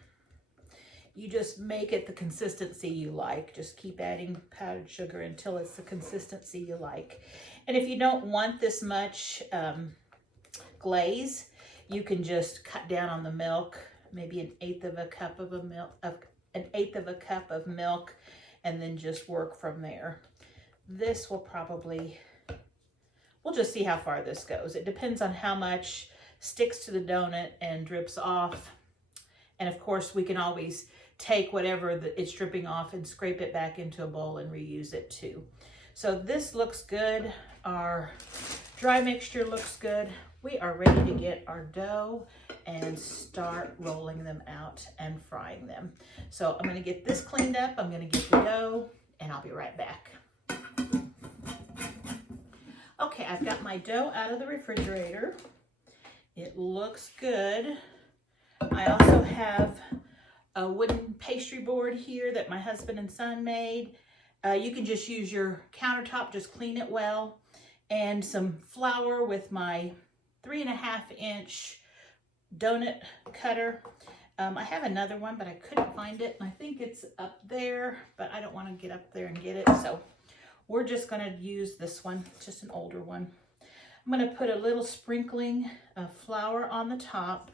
You just make it the consistency you like. Just keep adding powdered sugar until it's the consistency you like. And if you don't want this much glaze, you can just cut down on the milk, maybe an eighth of a cup of milk, and then just work from there. This will probably, we'll just see how far this goes. It depends on how much sticks to the donut and drips off. And of course, we can always take whatever it's dripping off and scrape it back into a bowl and reuse it too. So this looks good. Our dry mixture looks good. We are ready to get our dough and start rolling them out and frying them. So I'm gonna get this cleaned up. I'm gonna get the dough and I'll be right back. Okay, I've got my dough out of the refrigerator. It looks good. I also have a wooden pastry board here that my husband and son made. You can just use your countertop, just clean it well. And some flour with my 3.5-inch donut cutter. I have another one, but I couldn't find it. And I think it's up there, but I don't want to get up there and get it. So we're just going to use this one, just an older one. I'm going to put a little sprinkling of flour on the top.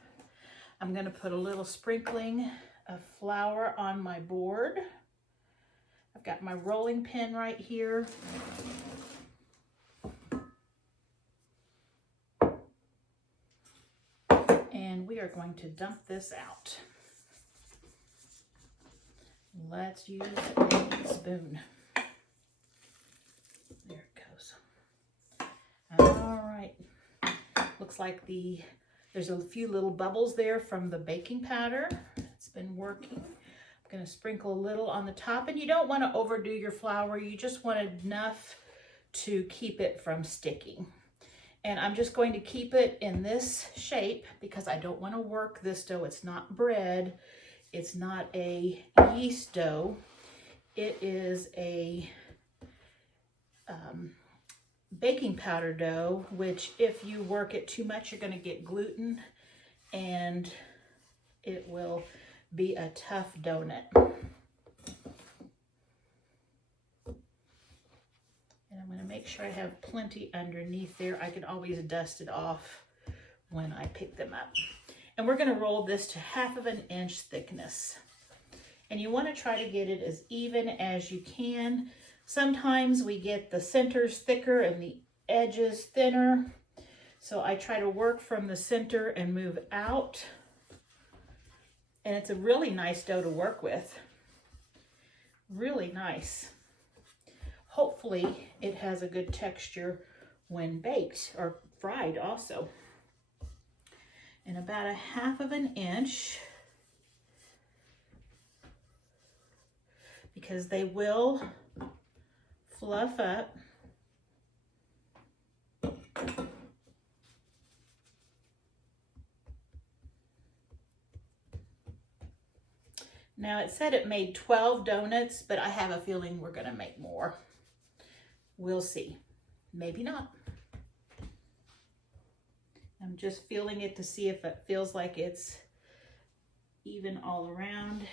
I'm going to put a little sprinkling of flour on my board. I've got my rolling pin right here. And we are going to dump this out. Let's use a spoon. There it goes. All right. Looks like there's a few little bubbles there from the baking powder. It's been working. I'm going to sprinkle a little on the top, and you don't want to overdo your flour. You just want enough to keep it from sticking. And I'm just going to keep it in this shape because I don't want to work this dough. It's not bread. It's not a yeast dough. It is a baking powder dough, which if you work it too much, you're going to get gluten and it will be a tough donut. And I'm going to make sure I have plenty underneath there. I can always dust it off when I pick them up. And we're going to roll this to 1/2 inch thickness. And you want to try to get it as even as you can. Sometimes we get the centers thicker and the edges thinner. So I try to work from the center and move out. And it's a really nice dough to work with. Really nice. Hopefully it has a good texture when baked or fried also. And about 1/2 inch, because they will fluff up. Now it said it made 12 donuts, but I have a feeling we're gonna make more. We'll see. Maybe not. I'm just feeling it to see if it feels like it's even all around.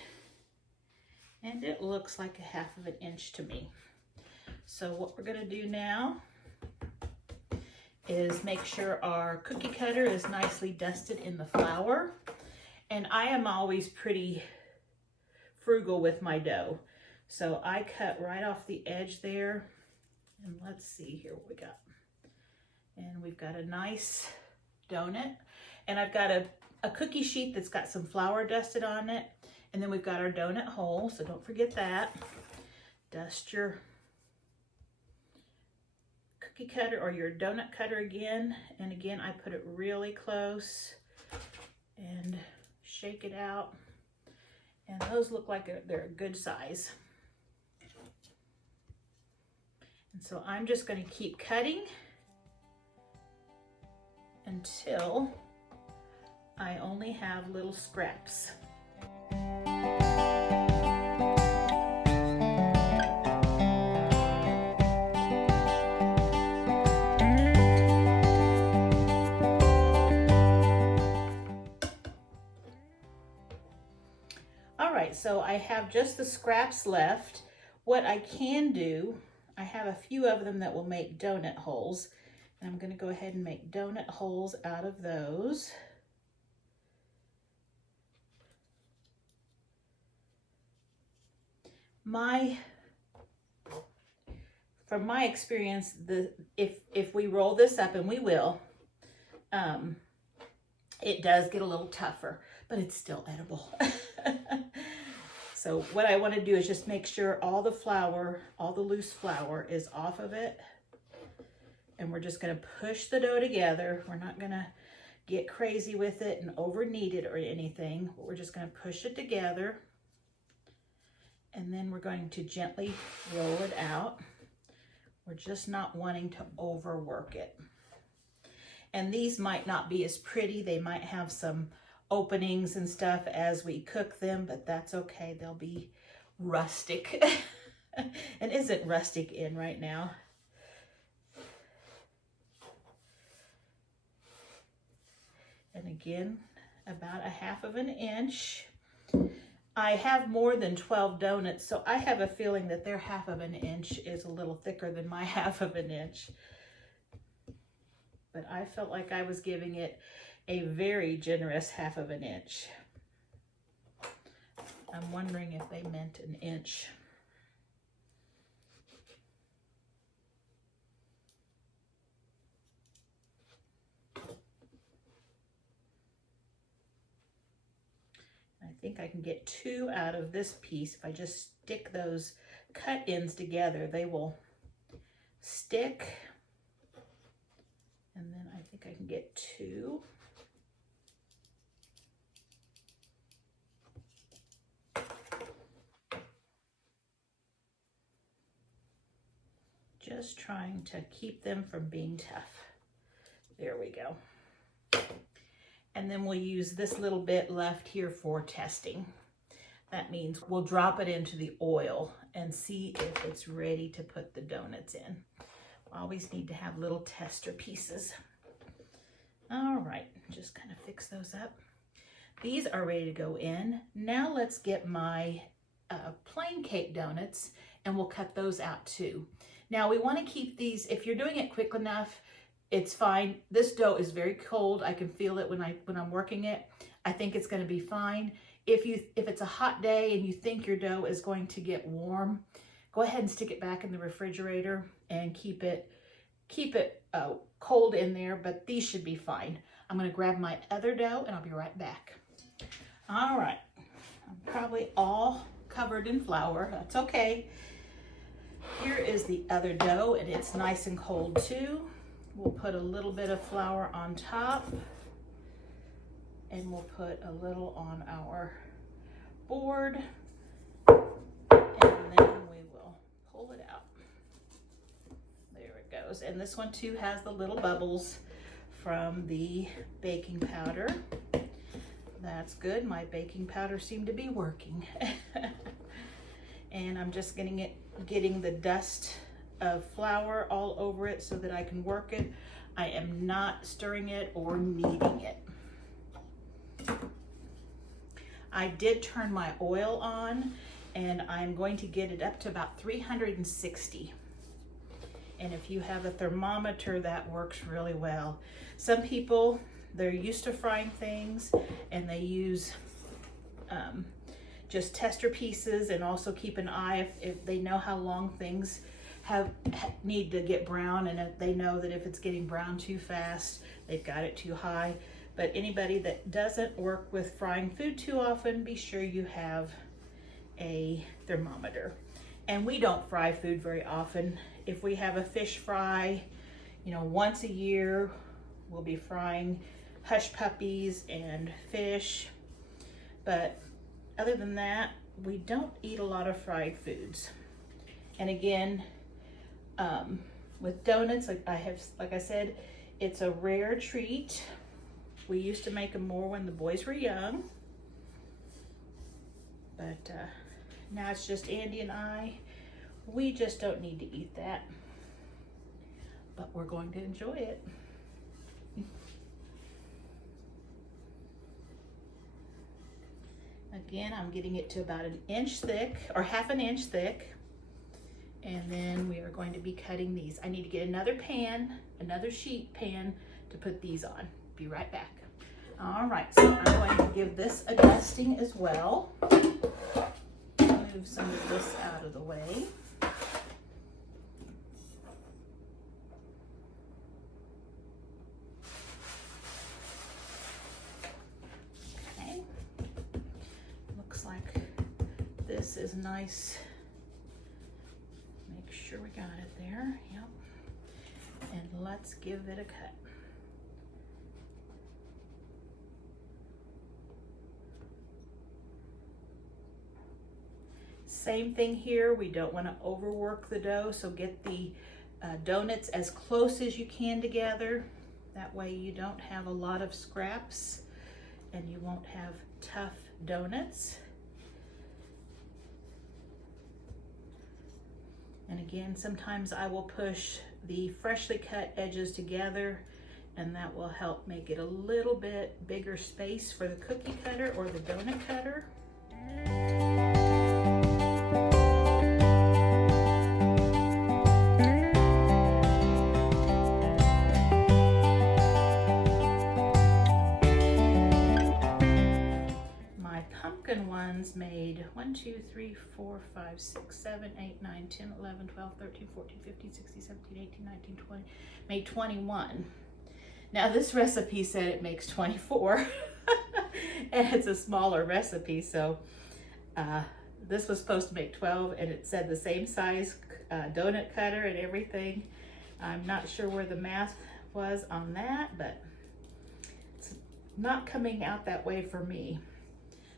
And it looks like 1/2 inch to me. So what we're gonna do now is make sure our cookie cutter is nicely dusted in the flour. And I am always pretty frugal with my dough. So I cut right off the edge there. And let's see here what we got. And we've got a nice donut. And I've got a cookie sheet that's got some flour dusted on it. And then we've got our donut hole, so don't forget that. Dust your cookie cutter or your donut cutter again. And again, I put it really close and shake it out. And those look like they're a good size. And so I'm just going to keep cutting until I only have little scraps. so I have just the scraps left. What I can do, I have a few of them that will make donut holes. And I'm gonna go ahead and make donut holes out of those. From my experience, if we roll this up, and we will, it does get a little tougher, but it's still edible. So what I want to do is just make sure all the flour, all the loose flour is off of it. And we're just going to push the dough together. We're not going to get crazy with it and over knead it or anything. We're just going to push it together. And then we're going to gently roll it out. We're just not wanting to overwork it. And these might not be as pretty. They might have some openings and stuff as we cook them, but that's okay. They'll be rustic. And isn't rustic in right now? And again, about 1/2 inch. I have more than 12 donuts, so I have a feeling that their 1/2 inch is a little thicker than my 1/2 inch. But I felt like I was giving it a very generous 1/2 inch. I'm wondering if they meant an inch. I think I can get 2 out of this piece. If I just stick those cut ends together, they will stick. And then I think I can get 2. Just trying to keep them from being tough. There we go. And then we'll use this little bit left here for testing. That means we'll drop it into the oil and see if it's ready to put the donuts in. We always need to have little tester pieces. All right, just kind of fix those up. These are ready to go in. Now let's get my plain cake donuts and we'll cut those out too. Now we want to keep these, if you're doing it quick enough, it's fine. This dough is very cold. I can feel it when I'm working it. I think it's going to be fine. If it's a hot day and you think your dough is going to get warm, go ahead and stick it back in the refrigerator and keep it cold in there, but these should be fine. I'm going to grab my other dough and I'll be right back. All right. I'm probably all covered in flour. That's okay. Here is the other dough and it's nice and cold too. We'll put a little bit of flour on top and we'll put a little on our board and then we will pull it out. There it goes. And this one too has the little bubbles from the baking powder. That's good. My baking powder seemed to be working. And I'm just getting the dust of flour all over it so that I can work it. I am not stirring it or kneading it. I did turn my oil on and I'm going to get it up to about 360. And if you have a thermometer, that works really well. Some people, they're used to frying things and they use just tester pieces and also keep an eye if they know how long things need to get brown, and if they know that if it's getting brown too fast, they've got it too high. But anybody that doesn't work with frying food too often, be sure you have a thermometer. And we don't fry food very often. If we have a fish fry, once a year, we'll be frying hush puppies and fish. But other than that, we don't eat a lot of fried foods. And again, with donuts, like I said, it's a rare treat. We used to make them more when the boys were young, but now it's just Andy and I. We just don't need to eat that, but we're going to enjoy it. Again, I'm getting it to about an inch thick or half an inch thick. And then we are going to be cutting these. I need to get another pan, another sheet pan to put these on. Be right back. All right, so I'm going to give this a dusting as well. Move some of this out of the way. Okay, looks like this is nice. Make sure we got it there, yep. And let's give it a cut. Same thing here, we don't want to overwork the dough, so get the donuts as close as you can together. That way you don't have a lot of scraps and you won't have tough donuts. And again, sometimes I will push the freshly cut edges together, and that will help make it a little bit bigger space for the cookie cutter or the donut cutter. Ones made 1, 2, 3, 4, 5, 6, 7, 8, 9, 10, 11, 12, 13, 14, 15, 16, 17, 18, 19, 20, made 21. Now this recipe said it makes 24 and it's a smaller recipe, so this was supposed to make 12 and it said the same size donut cutter and everything. I'm not sure where the math was on that, but it's not coming out that way for me.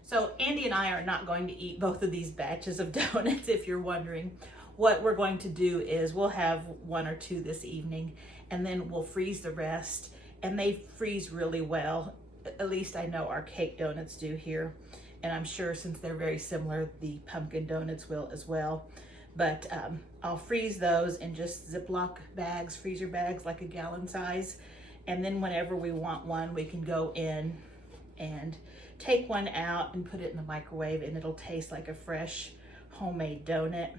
So Andy and I are not going to eat both of these batches of donuts, if you're wondering. What we're going to do is we'll have 1 or 2 this evening, and then we'll freeze the rest, and they freeze really well. At least I know our cake donuts do here, and I'm sure since they're very similar, the pumpkin donuts will as well. But I'll freeze those in just Ziploc bags, freezer bags, like a gallon size, and then whenever we want one, we can go in and take one out and put it in the microwave, and it'll taste like a fresh homemade donut.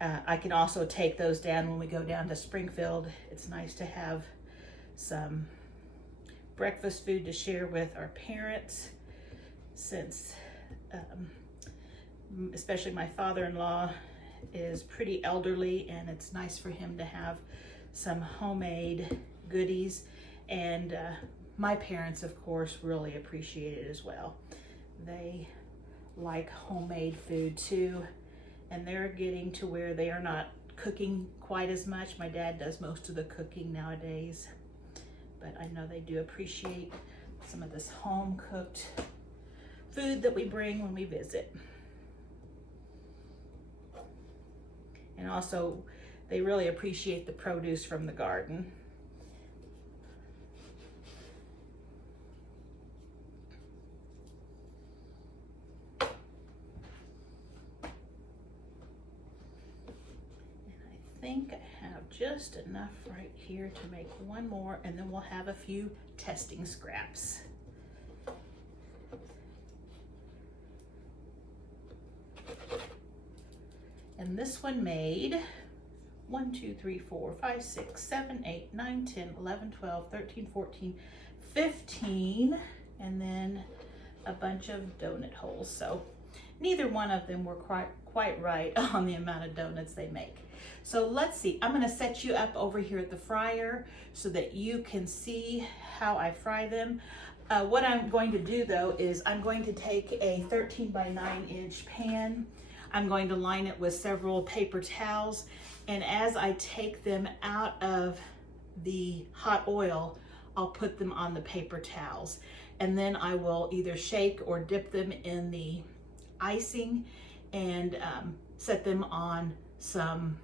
I can also take those down when we go down to Springfield. It's nice to have some breakfast food to share with our parents, since especially my father-in-law is pretty elderly, and it's nice for him to have some homemade goodies. And my parents, of course, really appreciate it as well. They like homemade food too, and they're getting to where they are not cooking quite as much. My dad does most of the cooking nowadays, but I know they do appreciate some of this home-cooked food that we bring when we visit. And also, they really appreciate the produce from the garden. I think I have just enough right here to make one more, and then we'll have a few testing scraps. And this one made 1, 2, 3, 4, 5, 6, 7, 8, 9, 10, 11, 12, 13, 14, 15, and then a bunch of donut holes. So neither one of them were quite right on the amount of donuts they make. So let's see, I'm gonna set you up over here at the fryer so that you can see how I fry them. What I'm going to do though is I'm going to take a 13 by 9 inch pan. I'm going to line it with several paper towels, and as I take them out of the hot oil, I'll put them on the paper towels, and then I will either shake or dip them in the icing and set them on some,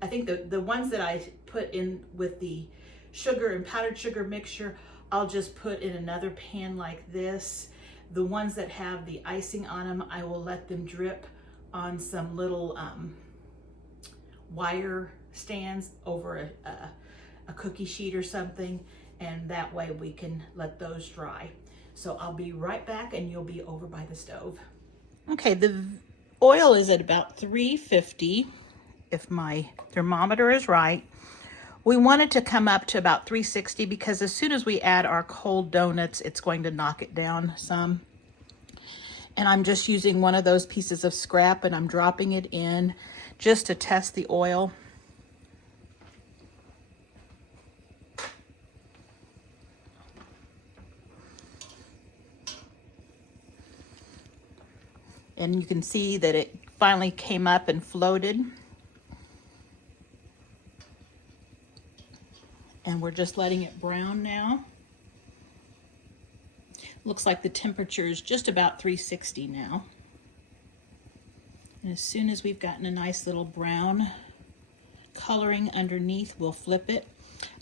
I think the ones that I put in with the sugar and powdered sugar mixture, I'll just put in another pan like this. The ones that have the icing on them, I will let them drip on some little wire stands over a cookie sheet or something, and that way we can let those dry. So I'll be right back, and you'll be over by the stove. Okay, the oil is at about 350 if my thermometer is right. We want it to come up to about 360 because as soon as we add our cold donuts, it's going to knock it down some. And I'm just using one of those pieces of scrap and I'm dropping it in just to test the oil. And you can see that it finally came up and floated. And we're just letting it brown now. Looks like the temperature is just about 360 now. And as soon as we've gotten a nice little brown coloring underneath, we'll flip it.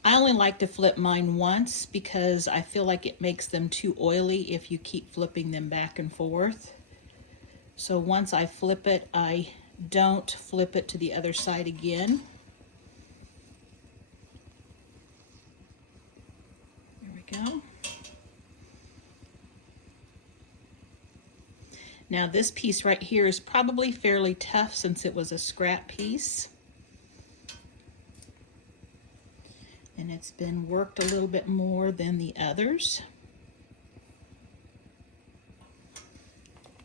I only like to flip mine once because I feel like it makes them too oily if you keep flipping them back and forth. So once I flip it, I don't flip it to the other side again. There we go. Now this piece right here is probably fairly tough since it was a scrap piece. And it's been worked a little bit more than the others.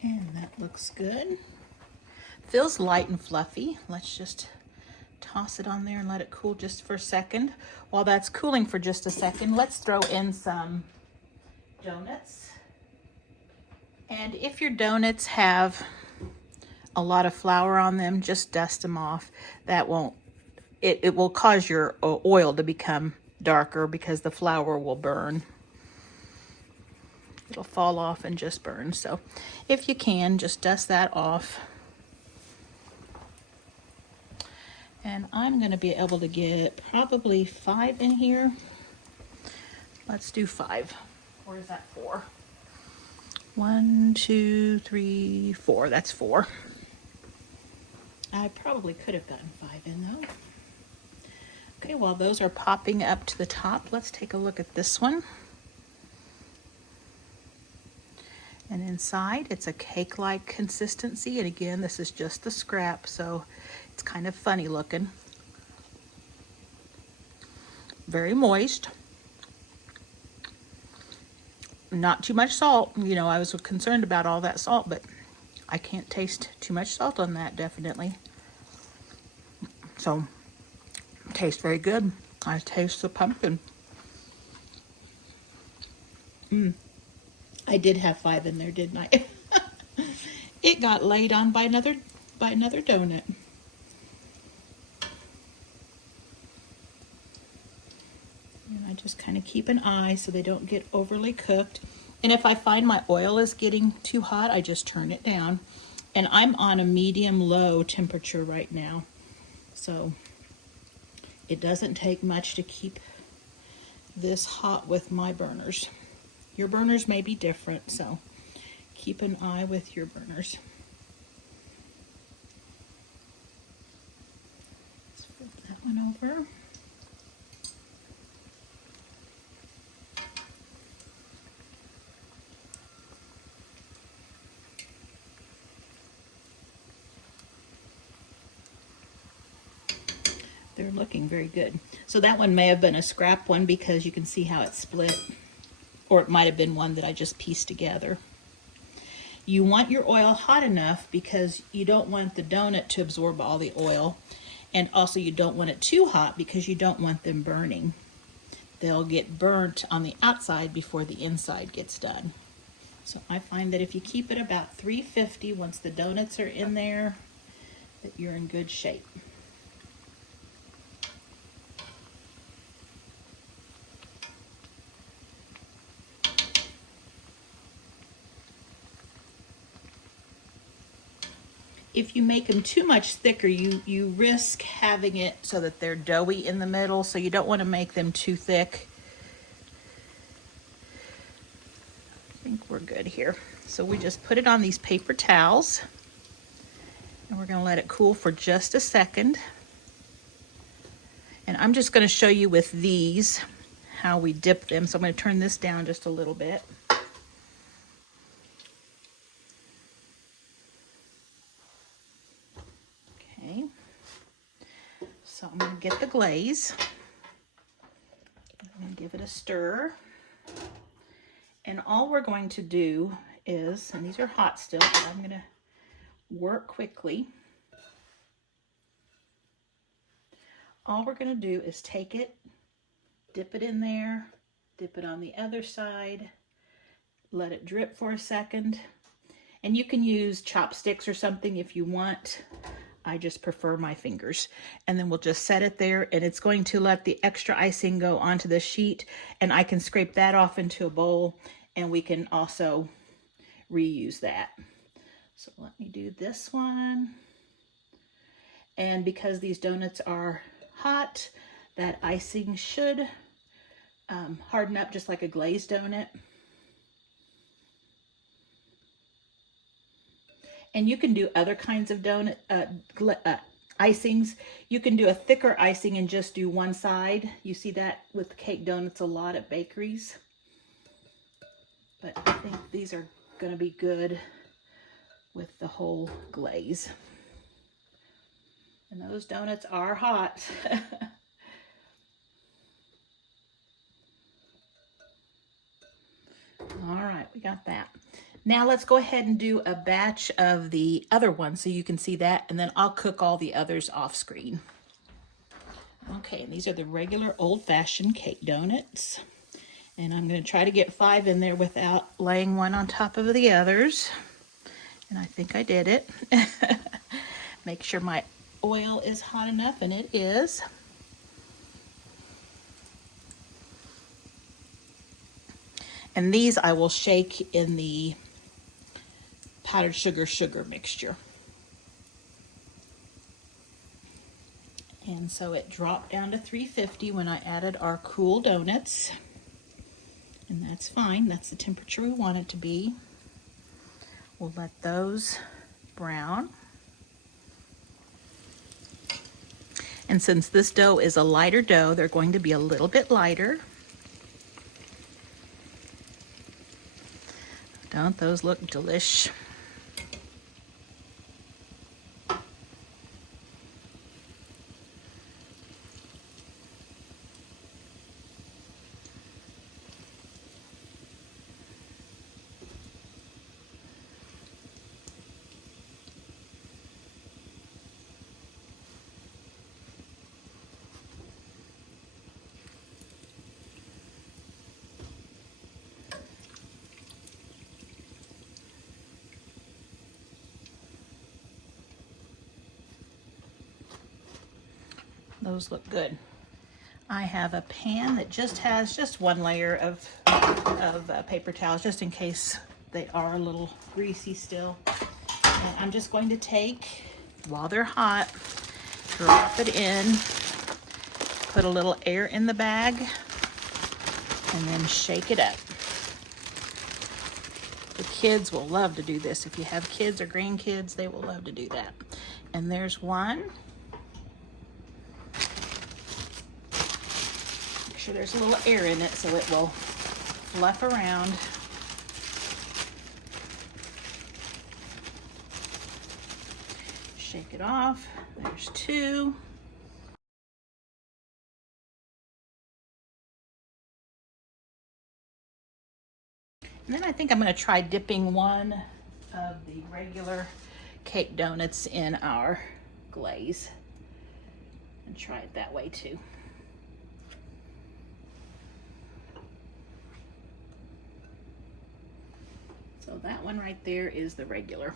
And that looks good. Feels light and fluffy. Let's just toss it on there and let it cool just for a second. While that's cooling for just a second, let's throw in some donuts. And if your donuts have a lot of flour on them, just dust them off. That won't, it will cause your oil to become darker because the flour will burn. It'll fall off and just burn. So if you can, just dust that off. And I'm going to be able to get probably 5 in here. Let's do 5. Or is that 4? 1, 2, 3, 4. That's 4. I probably could have gotten 5 in though. Okay, while those are popping up to the top, let's take a look at this one. And inside, it's a cake-like consistency. And again, this is just the scrap, so it's kind of funny looking. Very moist. Not too much salt. You know, I was concerned about all that salt, but I can't taste too much salt on that, definitely. So, tastes very good. I taste the pumpkin. I did have 5 in there, didn't I? It got laid on by another donut. And I just kind of keep an eye so they don't get overly cooked. And if I find my oil is getting too hot, I just turn it down. And I'm on a medium-low temperature right now. So it doesn't take much to keep this hot with my burners. Your burners may be different, so keep an eye with your burners. Let's flip that one over. They're looking very good. So that one may have been a scrap one because you can see how it's split. Or it might have been one that I just pieced together. You want your oil hot enough because you don't want the donut to absorb all the oil. And also you don't want it too hot because you don't want them burning. They'll get burnt on the outside before the inside gets done. So I find that if you keep it about 350 once the donuts are in there, that you're in good shape. If you make them too much thicker, you risk having it so that they're doughy in the middle, so you don't want to make them too thick. I think we're good here. So we just put it on these paper towels, and we're going to let it cool for just a second. And I'm just going to show you with these how we dip them. So I'm going to turn this down just a little bit. So I'm going to get the glaze. I'm going to give it a stir. And all we're going to do is, and these are hot still, but I'm going to work quickly. All we're going to do is take it, dip it in there, dip it on the other side, let it drip for a second. And you can use chopsticks or something if you want. I just prefer my fingers. And then we'll just set it there, and it's going to let the extra icing go onto the sheet, and I can scrape that off into a bowl, and we can also reuse that. So let me do this one. And because these donuts are hot, that icing should harden up just like a glazed donut. And you can do other kinds of donut icings. You can do a thicker icing and just do one side. You see that with cake donuts a lot at bakeries. But I think these are going to be good with the whole glaze. And those donuts are hot. All right, we got that. Now let's go ahead and do a batch of the other one so you can see that, and then I'll cook all the others off screen. Okay, and these are the regular old-fashioned cake donuts. And I'm going to try to get 5 in there without laying one on top of the others. And I think I did it. Make sure my oil is hot enough, and it is. And these I will shake in the powdered sugar mixture. And so it dropped down to 350 when I added our cool donuts. And that's fine. That's the temperature we want it to be. We'll let those brown. And since this dough is a lighter dough, they're going to be a little bit lighter. Don't those look delish? Those look good. I have a pan that just has just one layer of paper towels, just in case they are a little greasy still. And I'm just going to take, while they're hot, drop it in, put a little air in the bag, and then shake it up. The kids will love to do this. If you have kids or grandkids, they will love to do that. And there's one. Make sure there's a little air in it so it will fluff around. Shake it off. There's 2. And then I think I'm going to try dipping one of the regular cake donuts in our glaze and try it that way too. So that one right there is the regular.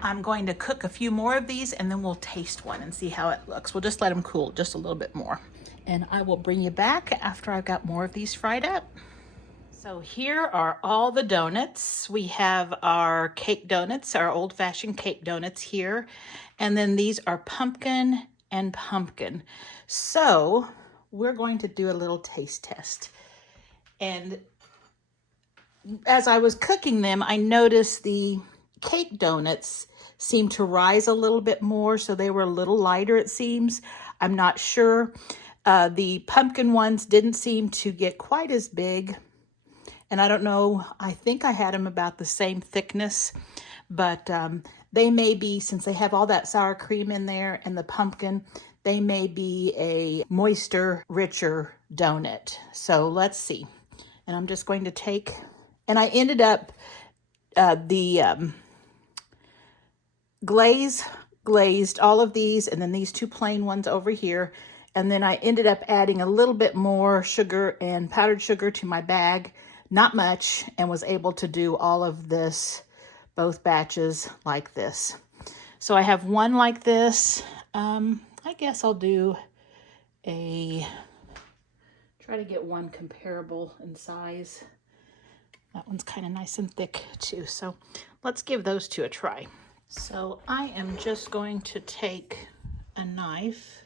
I'm going to cook a few more of these and then we'll taste one and see how it looks. We'll just let them cool just a little bit more. And I will bring you back after I've got more of these fried up. So here are all the donuts. We have our cake donuts, our old-fashioned cake donuts here. And then these are pumpkin and pumpkin. So we're going to do a little taste test. And as I was cooking them, I noticed the cake donuts seemed to rise a little bit more, so they were a little lighter, it seems. I'm not sure. The pumpkin ones didn't seem to get quite as big. And I don't know, I think I had them about the same thickness, but they may be, since they have all that sour cream in there and the pumpkin, they may be a moister, richer donut. So let's see. And I'm just going to take, and I ended up the glazed all of these, and then these two plain ones over here. And then I ended up adding a little bit more sugar and powdered sugar to my bag, not much, and was able to do all of this, both batches like this. So I have one like this. I guess I'll do try to get one comparable in size. That one's kind of nice and thick too. So let's give those two a try. So I am just going to take a knife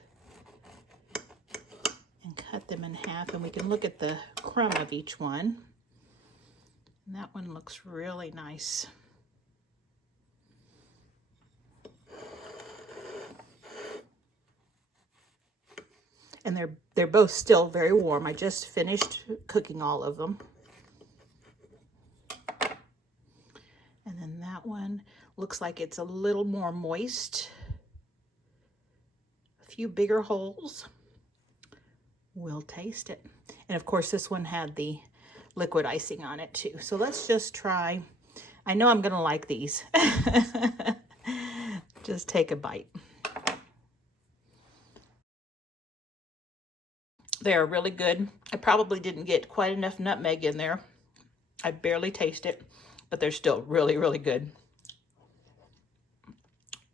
and cut them in half, and we can look at the crumb of each one. And that one looks really nice. And they're both still very warm. I just finished cooking all of them. And then that one looks like it's a little more moist. A few bigger holes. We'll taste it. And of course this one had the liquid icing on it too. So let's just try. I know I'm gonna like these. Just take a bite. They are really good. I probably didn't get quite enough nutmeg in there. I barely taste it, but they're still really, really good.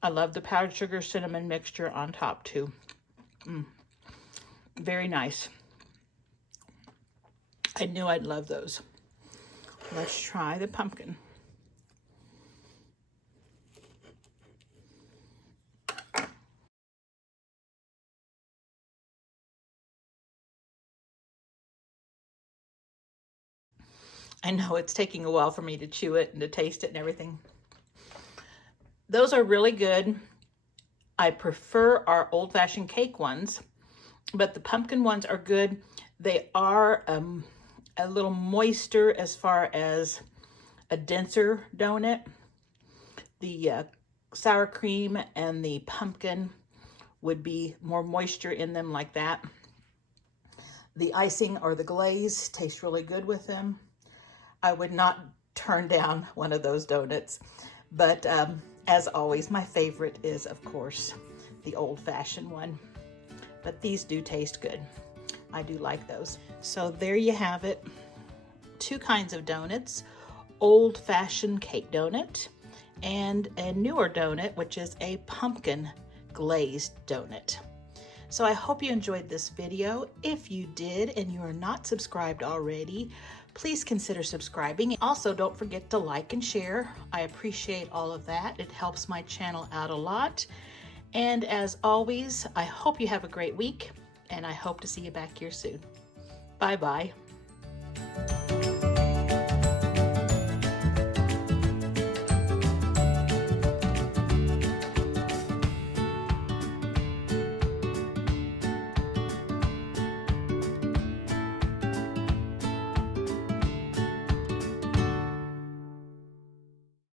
I love the powdered sugar cinnamon mixture on top too. Very nice. I knew I'd love those. Let's try the pumpkin. I know it's taking a while for me to chew it and to taste it and everything. Those are really good. I prefer our old-fashioned cake ones, but the pumpkin ones are good. They are a little moister as far as a denser donut. The sour cream and the pumpkin would be more moisture in them like that. The icing or the glaze tastes really good with them. I would not turn down one of those donuts, but as always, my favorite is, of course, the old-fashioned one. But these do taste good. I do like those. So there you have it. Two kinds of donuts, old-fashioned cake donut and a newer donut, which is a pumpkin glazed donut. So I hope you enjoyed this video. If you did and you are not subscribed already, please consider subscribing. Also, don't forget to like and share. I appreciate all of that. It helps my channel out a lot. And as always, I hope you have a great week, and I hope to see you back here soon. Bye-bye.